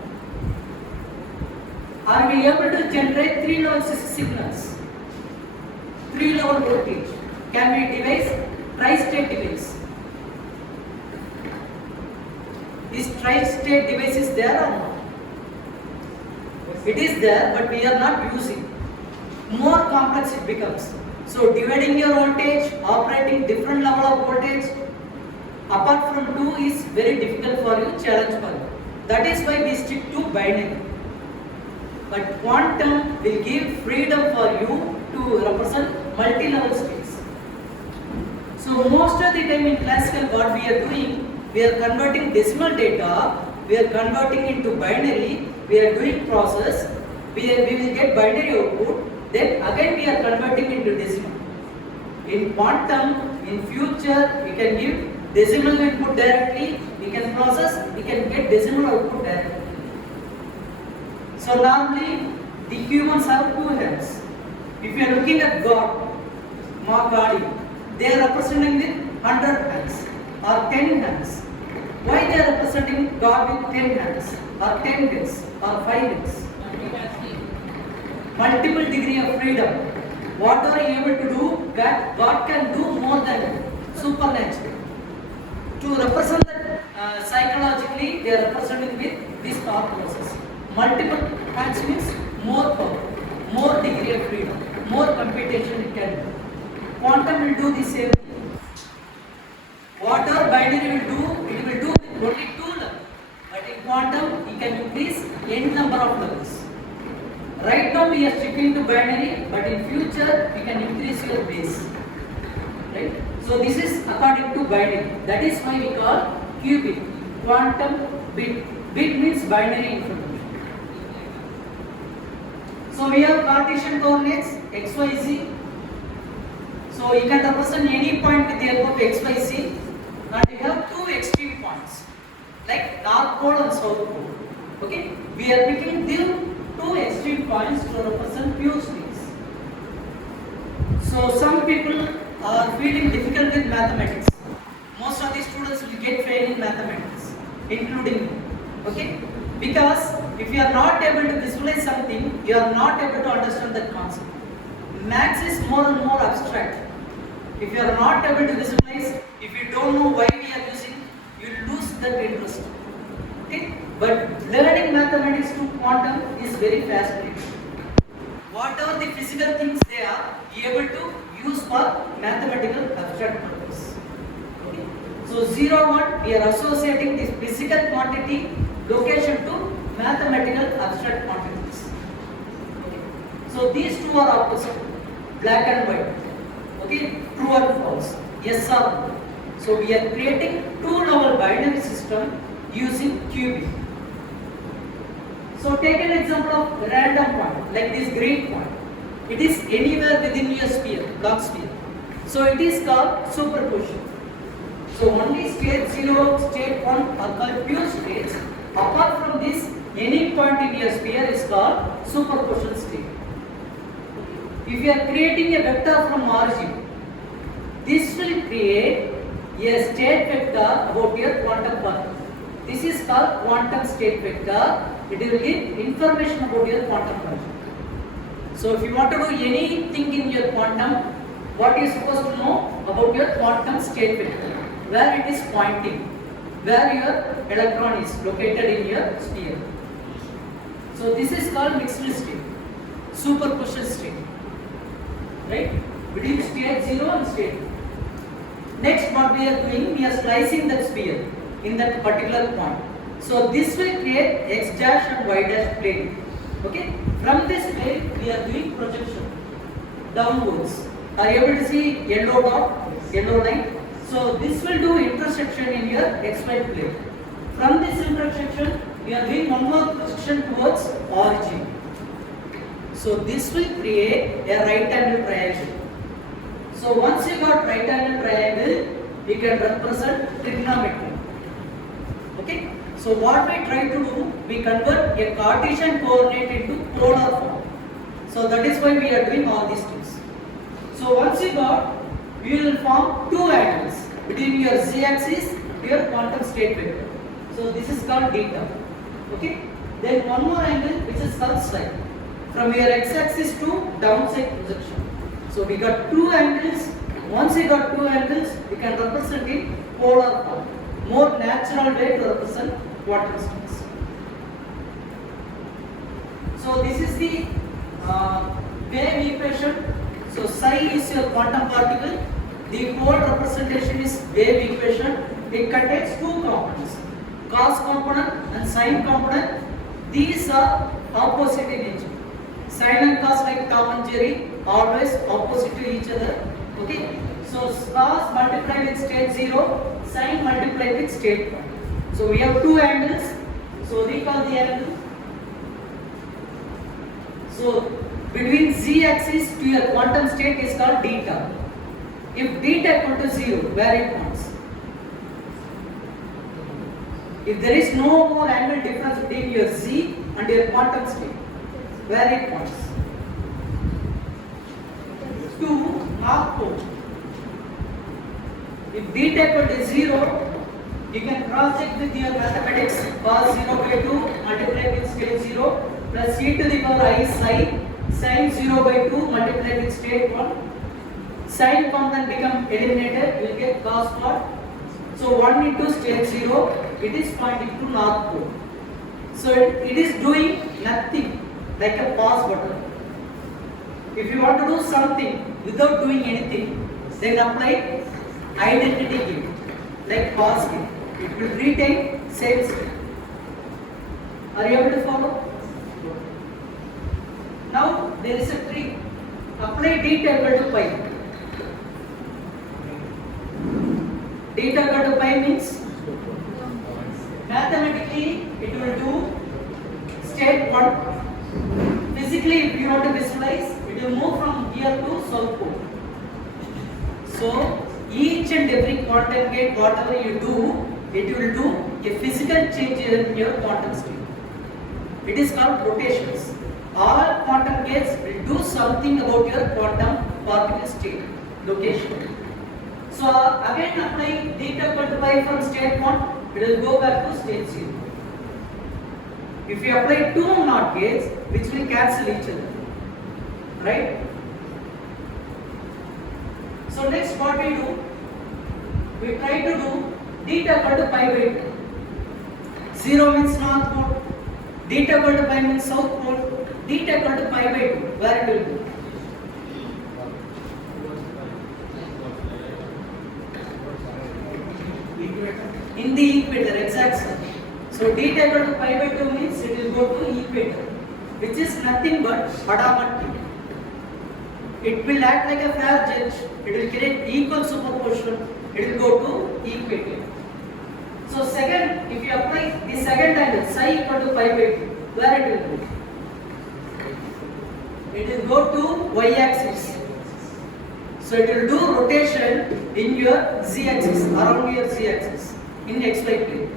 Are we able to generate 3 level signals? 3 level voltage. Can we devise tri-state device? This tri-state device is there or not? It is there, but we are not using. More complex it becomes. So dividing your voltage, operating different level of voltage, apart from 2 is very difficult for you, challenge for you. That is why we stick to binary. But quantum will give freedom for you to represent multi-level states. So most of the time in classical what we are doing, we are converting decimal data, we are converting into binary, we are doing process, we will get binary output, then again we are converting into decimal. In quantum, in future, we can give decimal input directly, we can process, we can get decimal output directly. So normally, the humans have 2 hands. If you are looking at God, Mahakali, they are representing with 100 hands or 10 hands. Why they are representing God with 10 hands or 10 hands or 5 hands? Multiple degree of freedom. What are you able to do? That God can do more than supernatural. To represent that psychologically, they are representing with this thought process. Multiple hands means more power, more degree of freedom, more computation it can do. Quantum will do the same thing. Whatever binary will do, So this is according to binary. That is why we call qubit, quantum bit. Bit means binary information. So we have Cartesian coordinates x, y, z. So you can represent any point with the help of x, y, z. And we have two extreme points like North Pole and South Pole. Okay, we are picking two extreme points to represent pure states. So some people are feeling difficult with mathematics. Most of the students will get fail in mathematics, including me. Okay, because if you are not able to visualize something, you are not able to understand that concept. Maths is more and more abstract. If you are not able to visualize, if you don't know why we are using, you lose that interest. Okay? But learning mathematics to quantum is very fascinating. Whatever the physical things they are able to use for mathematical abstract purpose. Okay? So 0, 1, we are associating this physical quantity location to mathematical abstract quantities. Okay? So these two are opposite, black and white. Okay, true or false, yes or no. So we are creating two-level binary system using qubit. So take an example of random point, like this green point. It is anywhere within your sphere, block sphere. So it is called superposition. So only state 0, state 1 are called pure states. Apart from this, any point in your sphere is called superposition state. If you are creating a vector from origin, this will create a state vector about your quantum particle. This is called quantum state vector. It will give information about your quantum particle. So if you want to do anything in your quantum, what you are supposed to know about your quantum state vector, where it is pointing, where your electron is located in your sphere. So this is called mixed state, superposition state. Right? Between state 0 and state 2. Next, what we are doing, we are slicing that sphere in that particular point. So this will create x dash and y dash plane. Okay? From this plane, we are doing projection downwards. Are you able to see yellow dot, yellow line? So this will do intersection in your xy plane. From this intersection, we are doing one more projection towards origin. So this will create a right angle triangle. So once you got right angle triangle, you can represent trigonometry. Okay? So what we try to do, we convert a Cartesian coordinate into polar form. So that is why we are doing all these things. So once you got, we will form two angles between your z-axis and your quantum state vector. So this is called theta. Okay? Then one more angle which is called psi. From your x-axis to downside projection. So we got two angles. Once we got two angles, we can represent it polar form. More natural way to represent quantum states. So this is the wave equation. So psi is your quantum particle. The whole representation is wave equation. It contains two components, cos component and sine component. These are opposite in nature. Sine and cos, like Tom and Jerry, always opposite to each other. Okay? So cos multiplied with state 0, sine multiplied with state 1. So we have two angles. So recall the angle. So between z-axis to your quantum state is called theta. If theta equal to 0, where it points? If there is no more angle difference between your z and your quantum state, where it points? To North Pole. If theta equal to 0, you can cross check with your mathematics. Cos 0 by 2 multiplied with state 0 plus e to the power I psi sin 0 by 2 multiplied with state 1. Sine component become eliminated, you will get cos part. So 1 into state 0, it is pointing to North Pole. So it is doing nothing, like a pause button. If you want to do something without doing anything, then apply identity gate, like pause gate. It will retain same state. Are you able to follow? Now there is a trick. Apply d equal to pi. Theta equal to pi means mathematically it will do state 1. Physically, if you want to visualize, it will move from here to south pole. So each and every quantum gate, whatever you do, it will do a physical change in your quantum state. It is called rotations. All quantum gates will do something about your quantum particle state, location. So again applying theta equal to pi from state 1, it will go back to state 0. If you apply 2 NOT gates, which will cancel each other, right? So next what we do, we try to do theta equal to pi by 2. 0 means north pole, theta equal to pi means south pole, theta equal to pi by 2, where it will go? In the equator, exact sir. So theta equal to pi by 2 means it will go to equator, which is nothing but Hadamard theta. It will act like a fair judge, it will create equal superposition, it will go to equator. So second, if you apply the second angle, psi equal to pi by 2, where it will go? It will go to y-axis. So it will do rotation in your z-axis, around your z-axis, in xy plane.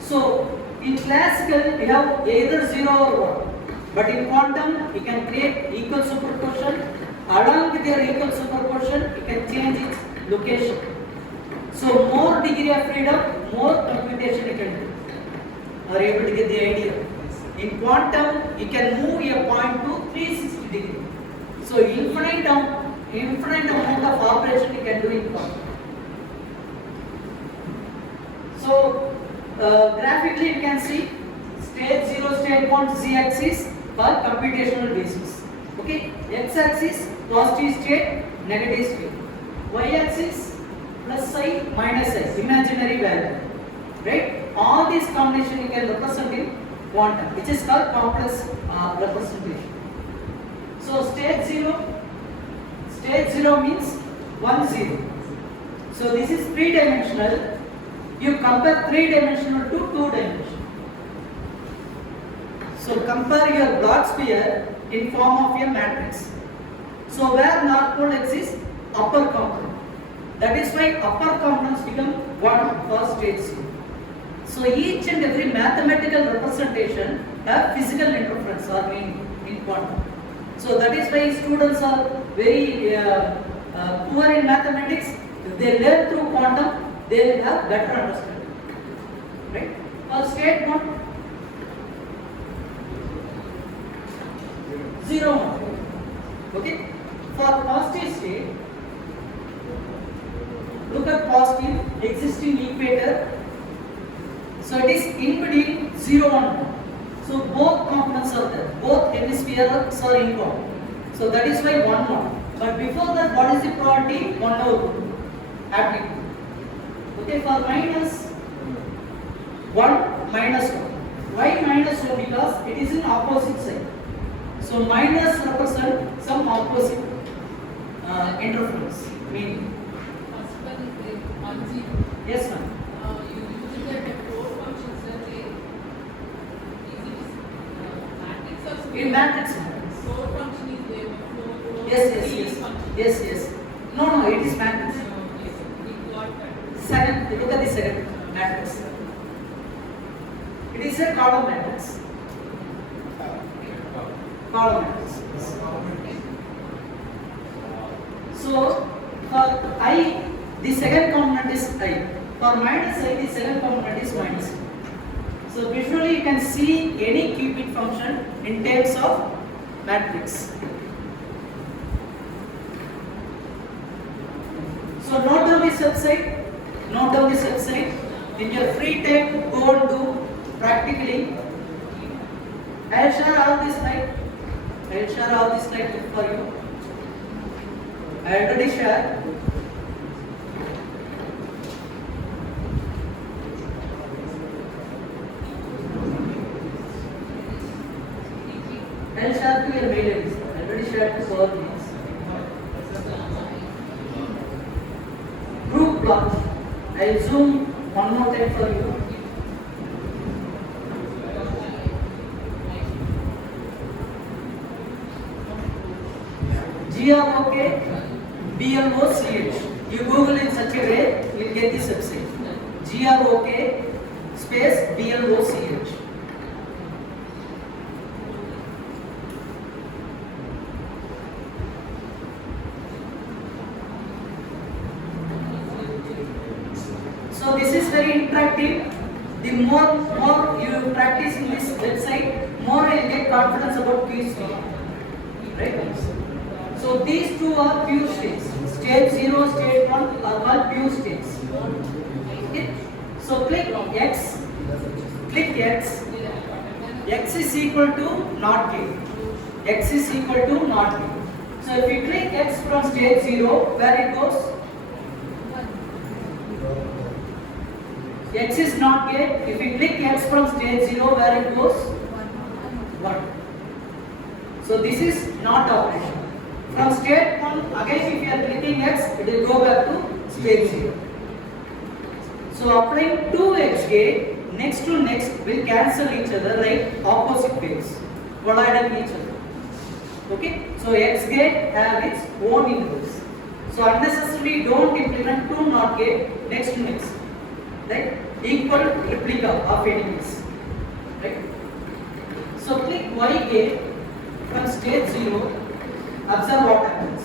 So in classical, we have either 0 or 1. But in quantum, you can create equal superposition. Along with your equal superposition, you can change its location. So more degree of freedom, more computation you can do. Are you able to get the idea? In quantum, you can move a point to 360 degree. So infinite amount of operation you can do in quantum. So graphically you can see state 0, state 1, z-axis for computational basis. Okay, x-axis positive state, negative state. Y-axis plus psi minus psi, imaginary value. Right? All these combination you can represent in quantum, which is called complex representation. So state 0 means 1, 0. So this is 3-dimensional. You compare 3-dimensional to 2-dimensional. So compare your block sphere in form of your matrix. So where north pole exists, upper component. That is why upper components become 1 for state 0. So each and every mathematical representation have physical interference or meaning in quantum. So that is why students are very poor in mathematics. If they learn through quantum, they will have better understanding. Right? For state 1, 0, 1. Okay? For positive state, look at positive existing equator. So it is in between 0 and 1. So both components are there, both hemispheres are involved. So that is why 1, 1. But before that, what is the probability? 1 over 2. Applicable. Okay, for minus 1, minus 1. Why minus 1? Because it is in opposite side. So minus represent some opposite interference. Meaning. First one is 1, 0. Yes, ma'am. You use it at 4 functions that they matrix or square? In matrix. 4 function is there. 4, Yes. function. Yes. No, it is matrix. Yes, we got that. Second, look at the second matrix. It is a column matrix. Column matrix. So for I, the second component is I. For minus I, the second component is minus I. So visually you can see any cubic function in terms of matrix. So note down this website. Note down this website. In your free time, go and do practically. I will share all this slide. For you. I already shared. I will share to your mail ID. I already shared to all these. Group blocks. I'll zoom one more time for you. GROK, BLOCH. You Google in such a way, you'll get this website. GROK space BLOCH. So this is very interactive. The more you practice in this website, more you get confidence about quiz. Right? So these two are pure states. State 0, state 1 are called pure states. Okay? So click X. Click X. X is equal to not gate. X is equal to not gate. So if you click X from state 0, where it goes? X is not gate. If you click X from state 0, where it goes? 1. So this is not operation. From state 1, again if you are clicking X, it will go back to state 0. So applying 2X gate, next to next will cancel each other like opposite gates, colliding each other. Okay? So X gate have its own inverse. So unnecessarily don't implement 2 NOT gate next to next. Right? Equal replica of enemies. Right? So click Y gate from state 0. Observe what happens.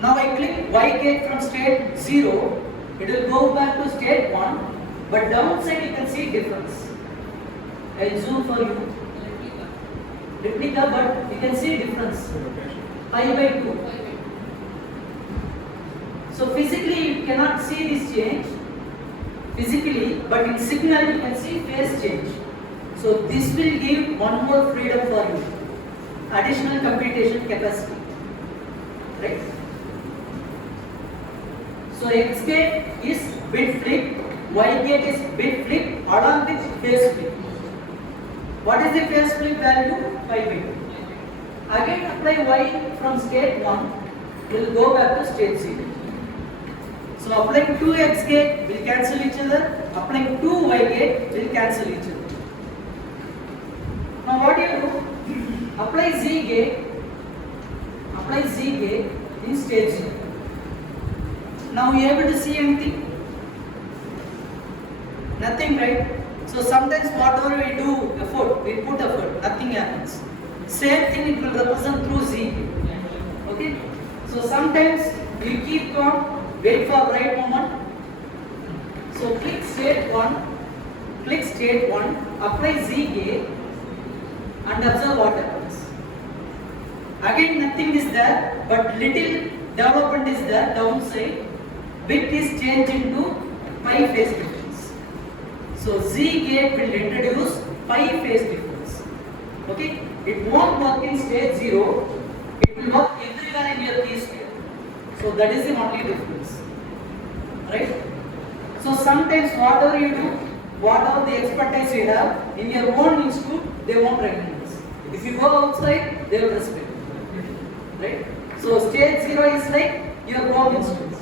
Now I click Y gate from state 0. It will go back to state 1. But downside you can see difference. I will zoom for you. Replica, but you can see difference. Pi by 2. So physically you cannot see this change physically, but in signal you can see phase change. So this will give one more freedom for you, additional computation capacity, right? So X gate is bit flip, Y gate is bit flip along with phase flip. What is the phase flip value? Pi by 2. Again apply Y from state 1, will go back to state 0. So applying 2X gate will cancel each other, applying 2Y gate will cancel each other. Now what do you do? Apply Z gate in stage 0. Now you able to see anything? Nothing, right? So sometimes whatever we do effort, we put effort, nothing happens. Same thing it will represent through Z gate. Okay? So sometimes you keep on, wait for right moment. So click state 1, apply Z gate and observe what happens. Again nothing is there, but little development is there downside. Bit is changed into pi phase difference. So Z gate will introduce pi phase difference. Okay? It won't work in state 0. It will work everywhere in your key sphere. So that is the only difference. Right? So sometimes whatever you do, whatever the expertise you have, in your own institute, they won't recognize. If you go outside, they will respect. Right? So stage 0 is like your home institute.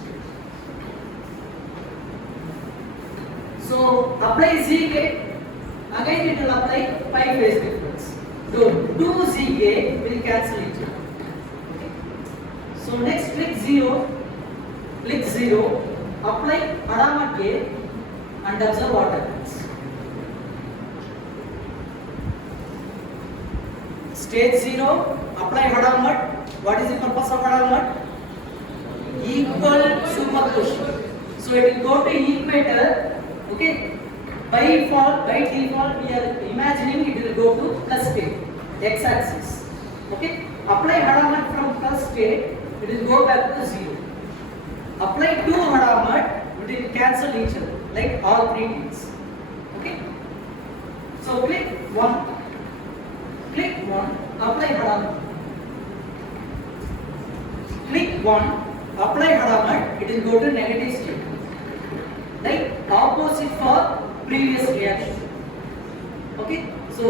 So apply Z gate, again it will apply pi phase difference. So 2Z gate will cancel each other. Okay. So next click 0, apply Hadamard gate and observe what happens. Stage 0, apply Hadamard. What is the purpose of Hadamard? Equal superposition. So it will go to equator. Okay. By default, we are imagining it will go to plus state, x-axis. Okay. Apply Hadamard from plus state, it will go back to 0. Apply 2 Hadamard, it will cancel each other, like all 3 gates. Okay. So click 1, apply Hadamard. Click 1, apply Hadamard, it will go to negative state. Like opposite for previous reaction. Okay. So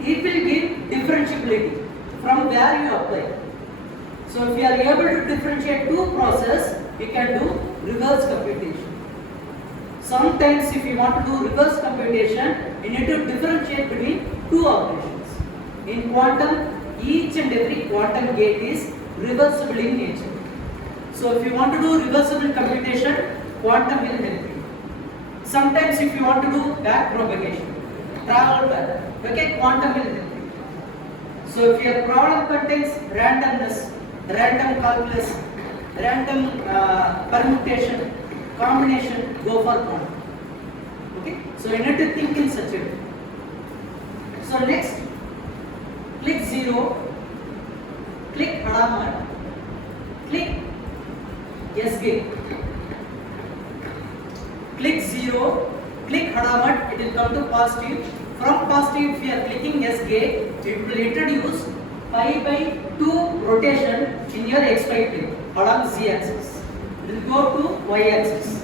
it will give differentiability from where you apply. So if you are able to differentiate two processes, we can do reverse computation. Sometimes if you want to do reverse computation, you need to differentiate between two operations. In quantum, each and every quantum gate is reversible in nature. So if you want to do reversible computation, quantum will help you. Sometimes if you want to do back propagation, travel back, okay, quantum will help you. So if your problem contains randomness, random calculus, random permutation, combination, go for quantum. Okay, so you need to think in such a way. So next, click 0, click Hadamard, click yes gate. Click 0, click Hadamard, it will come to positive. From positive, if you are clicking yes gate, it will introduce pi by 2 rotation in your xy plane along z axis. It will go to y axis.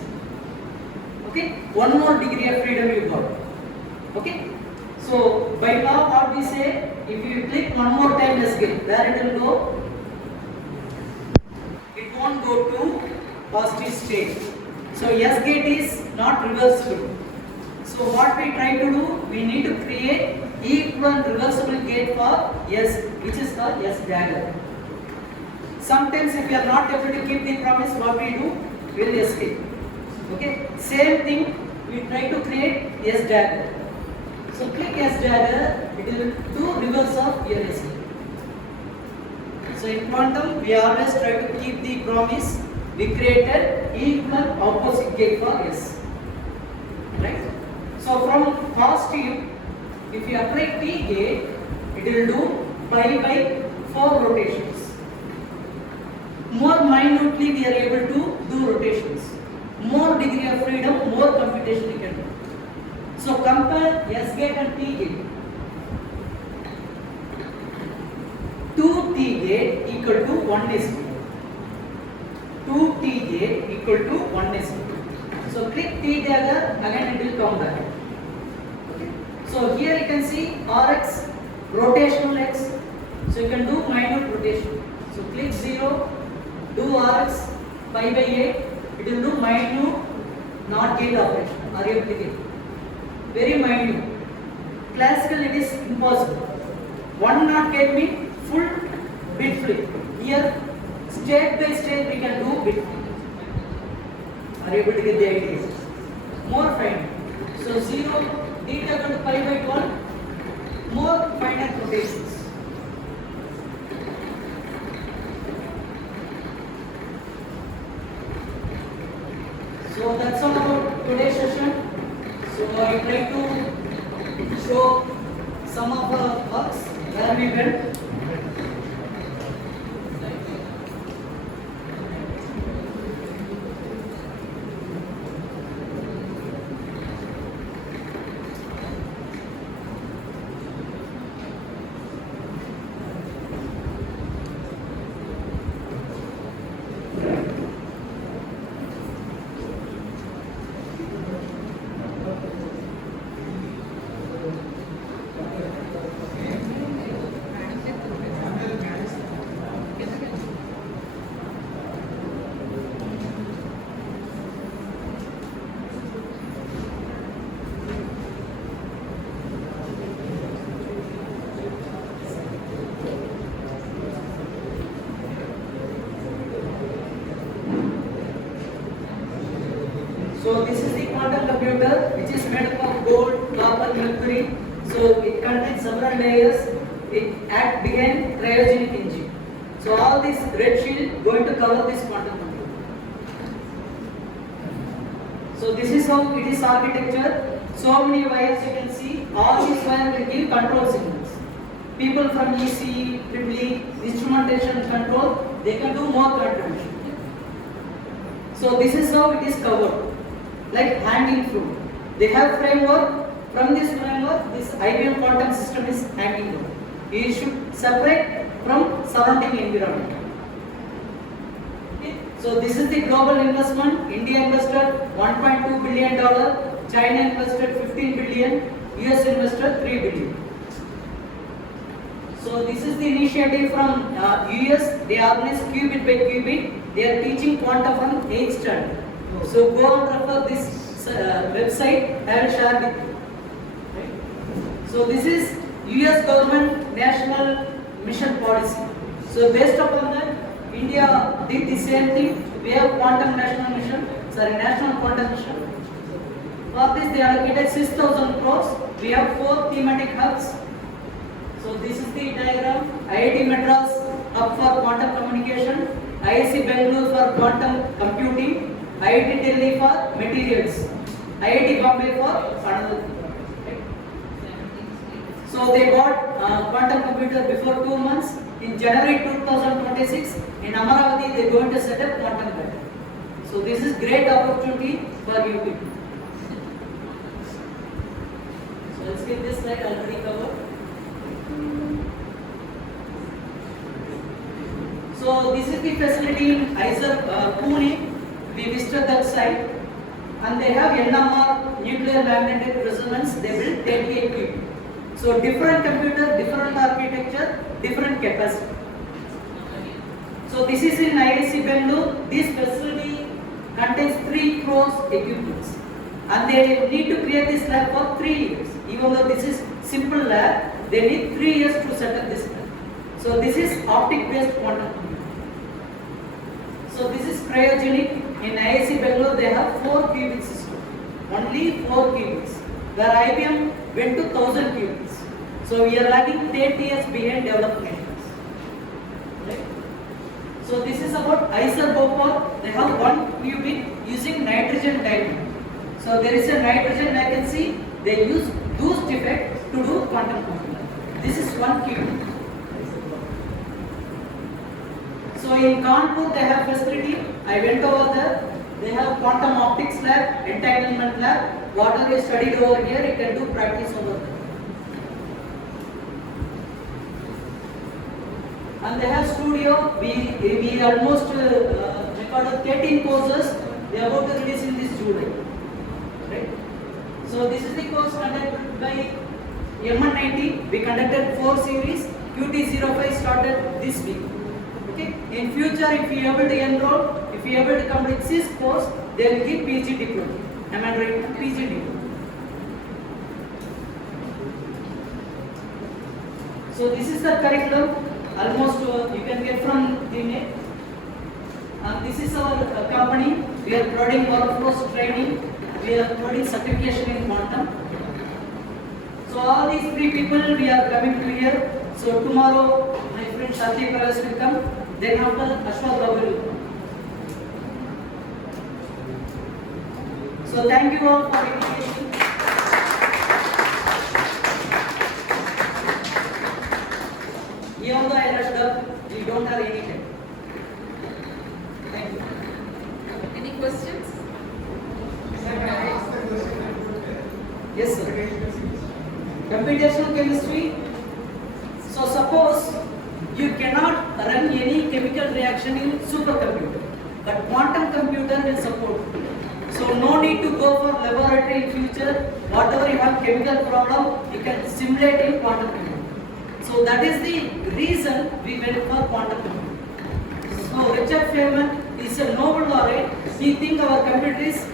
Okay, one more degree of freedom you got. Okay, so by law, what we say, if you click one more time yes gate, where it will go? It won't go to positive state. So yes gate is not reversible. So what we try to do, we need to create equivalent reversible gate for yes, which is called yes dagger. Sometimes if you are not able to keep the promise, what we do, we will escape. Okay, same thing, we try to create yes dagger. So click yes dagger, it will do reverse of your escape. So in quantum, we always try to keep the promise. We created equivalent opposite gate for yes. Right? So from positive, if you apply T gate, it will do pi by 4 rotations. More minutely we are able to do rotations. More degree of freedom, more computation we can do. So compare S gate and T gate. 2T gate equal to 1:2. 2T gate equal to 1:2. So click T dagger, again it will come back. Okay. So here you can see Rx, rotational X. So you can do minute rotation. So click 0, do Rx, pi by 8, it will do minute not gate operation, or you gate. Very minute. Classical it is impossible. One not gate means full bit flip. Here state by state we can do bit flip. Are you able to get the idea? More fine. So 0, theta equal to pi by 1, more finite rotations. So that's all about today's session. So I try to show some of the works where we went. So this is the quantum computer, which is made up of gold, copper, mercury. So it contains several layers. It began cryogenic engine. So all this red shield going to cover this quantum computer. So this is how it is architecture. So many wires you can see. All these wires will give control signals. People from EC, EEE, instrumentation control, they can do more contribution. So this is how it is covered. Like hanging fruit. They have framework. From this framework, this IBM quantum system is hanging down. You should separate from surrounding environment. Okay. So this is the global investment. India invested $1.2 billion. China invested 15 billion. US invested 3 billion. So So this is the initiative from US. They organize qubit by qubit. They are teaching quantum from 8th standard. So go and refer this website. I will share with you. Right? So this is US government national mission policy. So based upon that, India did the same thing. We have quantum national mission. National quantum mission. For this, they allocated 6,000 crores. We have 4 thematic hubs. So this is the diagram. IIT Madras hub for quantum communication, IIC Bangalore for quantum computing, IIT Delhi for materials, IIT Bombay for another. So they got quantum computer before 2 months. In January 2026, in Amaravati, they are going to set up quantum lab. So this is great opportunity for you people. So let's get this slide already covered. So this is the facility in Pune. We visited that site, and they have NMR, nuclear magnetic resonance. They built 38 qubit. So different computer, different architecture, different capacity. So this is in IIC Bangalore. This facility contains 3 crores equipments, and they need to create this lab for 3 years. Even though this is simple lab, they need 3 years to set up this lab. So this is optic-based quantum computing. So this is cryogenic. In IIC Bangalore, they have 4 qubit system. Only 4 qubits. Where IBM went to 1000 qubits. So we are lagging 30 years behind development. Right? So this is about ICER-Bopor. They have 1 qubit using nitrogen diamond. So there is a nitrogen vacancy. They use those defects to do quantum computing. This is 1 qubit. So in Kanpur they have facility. I went over there. They have quantum optics lab, entanglement lab. Whatever you studied over here, you can do practice over there. And they have studio. We almost recorded 13 courses. They are about to release in this July. Right? So this is the course conducted by MN90. We conducted 4 series. QT05 started this week. Okay. In future, if you are able to enroll, if you are able to complete this course, they will give PG diploma. Am I right? PG diploma. So this is the curriculum. Almost you can get from the net. And this is our company. We are providing workforce training. We are providing certification in quantum. So all these 3 people we are coming to here. So tomorrow my friend Satya Prakash will come. Then after Ashwat Babu will come. So thank you all for invitation. Even though I rushed up, we don't have any time. Thank you. Any questions? Yes, sir. Computational chemistry. So suppose you cannot run any chemical reaction in supercomputer, but quantum computer will support. So no need to go for laboratory in future. Whatever you have chemical problem, you can simulate in quantum computer. So that is the reason we went for quantum computing. So Richard Feynman is a Nobel laureate. He thinks our computer is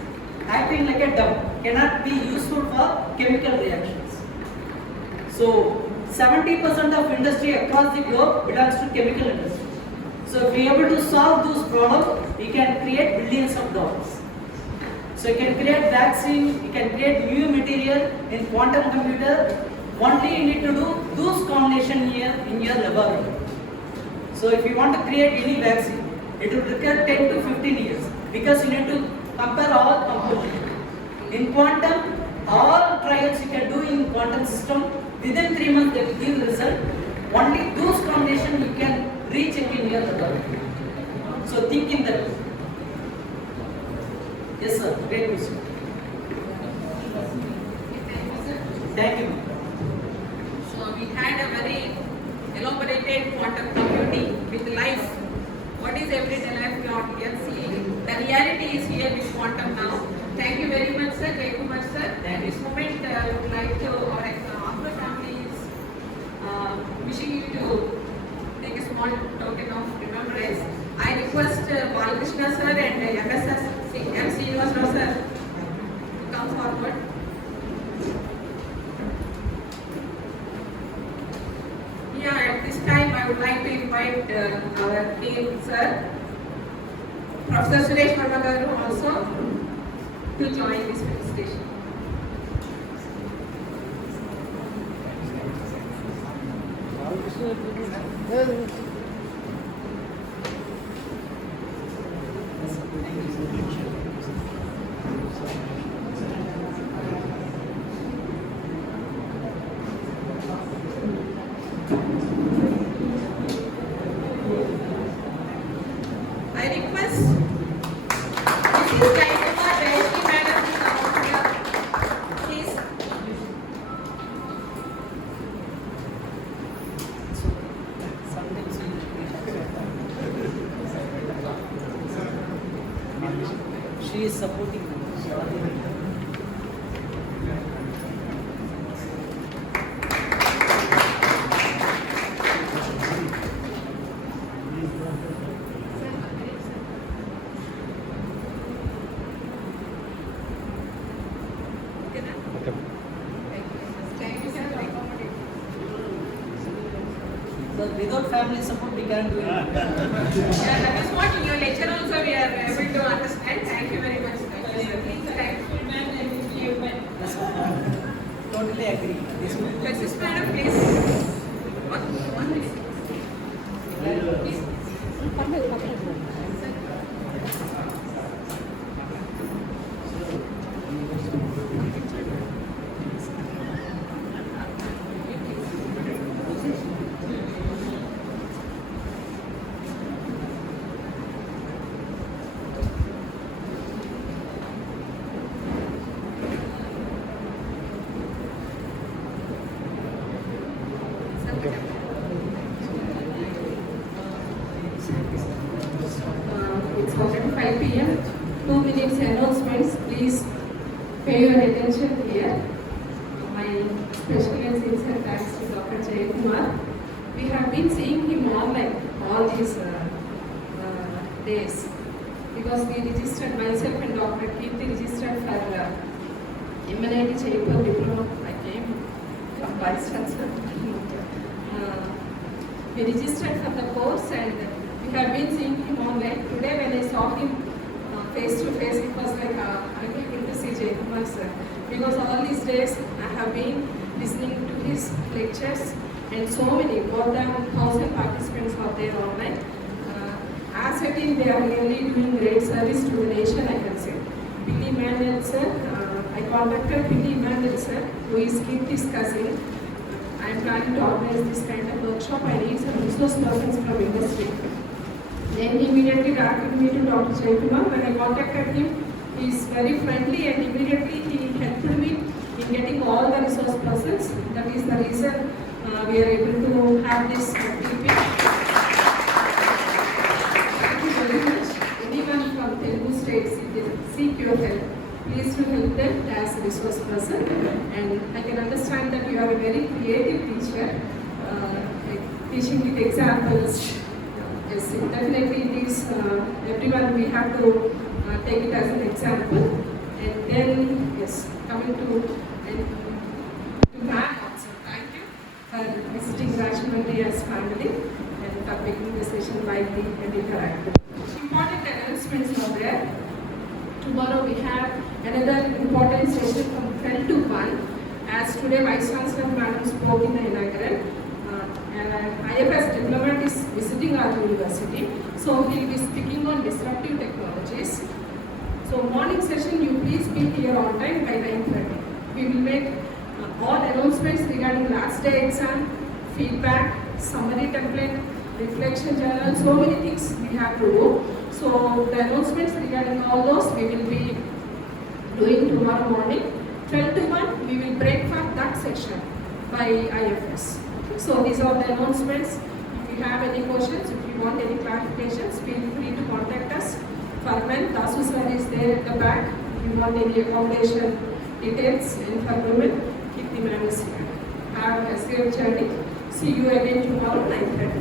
acting like a dumb, cannot be useful for chemical reactions. So 70% of industry across the globe belongs to chemical industry. So if we are able to solve those problems, we can create billions of dollars. So you can create vaccine, you can create new material in quantum computer. Only you need to do those combination here in your laboratory. So if you want to create any vaccine, it will require 10 to 15 years because you need to compare all components. In quantum, all trials you can do in quantum system. Within 3 months they will give result. Only those combinations you can reach it in your laboratory. So think in that. Yes sir, great question. Thank you. So we had a very elaborated quantum computing with life. What is everyday life we are here seeing? The reality is here with quantum now. Thank you very much, sir. Jayakumar, sir. Thank you. At this moment, I would like to, our family is wishing you to take a small token of remembrance. I request Balakrishna sir and M. Srinivasrao sir to come forward. Yeah, at this time I would like to invite our dean sir, Professor Suresh Verma garu also to join this presentation. I request Mrs. Jayakumar IBM madam to come up here, please. She is supporting me. Okay, na? Thank you, sir, for accommodating. So without family support, we can't do it. Yeah, that is what in your lecture also we are able to understand. Thank you very much. Thank you, sir. Please, Totally agree. This will Mrs. Madam, please. One minute. Please. It's already 5 p.m. 2 minutes announcements. Please pay your attention here. My special and sincere thanks to Dr. Jayakumar. We have been seeing him online all these days because we registered, myself and Dr. Kirti registered for MNIT Jaipur diploma. I came from Vice Chancellor. We registered for the course and we have been seeing him online. Today when I saw him face to face, it was like I'm going to see Jayakumar sir. Because all these days I have been listening to his lectures and so many, more than 1,000 participants are there online. As a team, they are really doing great service to the nation, I can say. Billy Manuel sir, I contacted Billy Manuel sir, who is Kirti's cousin. I am planning to organize this kind of workshop. I need some resource persons from industry. Then he immediately directed me to Dr. Jayakumar. When I contacted him, he is very friendly and immediately he helped me in getting all the resource persons. That is the reason we are able to have this FDP. Thank you very much. Anyone from Telugu states, if they seek your help, please to help them as a resource person. And I can understand that you are a very creative teacher, like teaching with examples. Yes, definitely it is, everyone we have to take it as an example. And then, yes, coming to ma'am also, thank you for visiting Rajmundri's family and for making the session lively and interactive. Important announcements are there. Tomorrow we have another important session from 12 to 1. As today Vice Chancellor Madam spoke in the inaugural, IFS diplomat is visiting our university. So he will be speaking on disruptive technologies. So morning session, you please be here on time by 9:30. We will make all announcements regarding last day exam, feedback, summary template, reflection journal, so many things we have to do. So the announcements regarding all those we will be doing tomorrow morning. 12 to 1, we will break for that section by IFS. So these are the announcements. If you have any questions, if you want any clarifications, feel free to contact us. Farman, Dasu sir is there at the back. If you want any accommodation details, and for women, keep the ma'am is here. Have a safe journey. See you again tomorrow 9:30.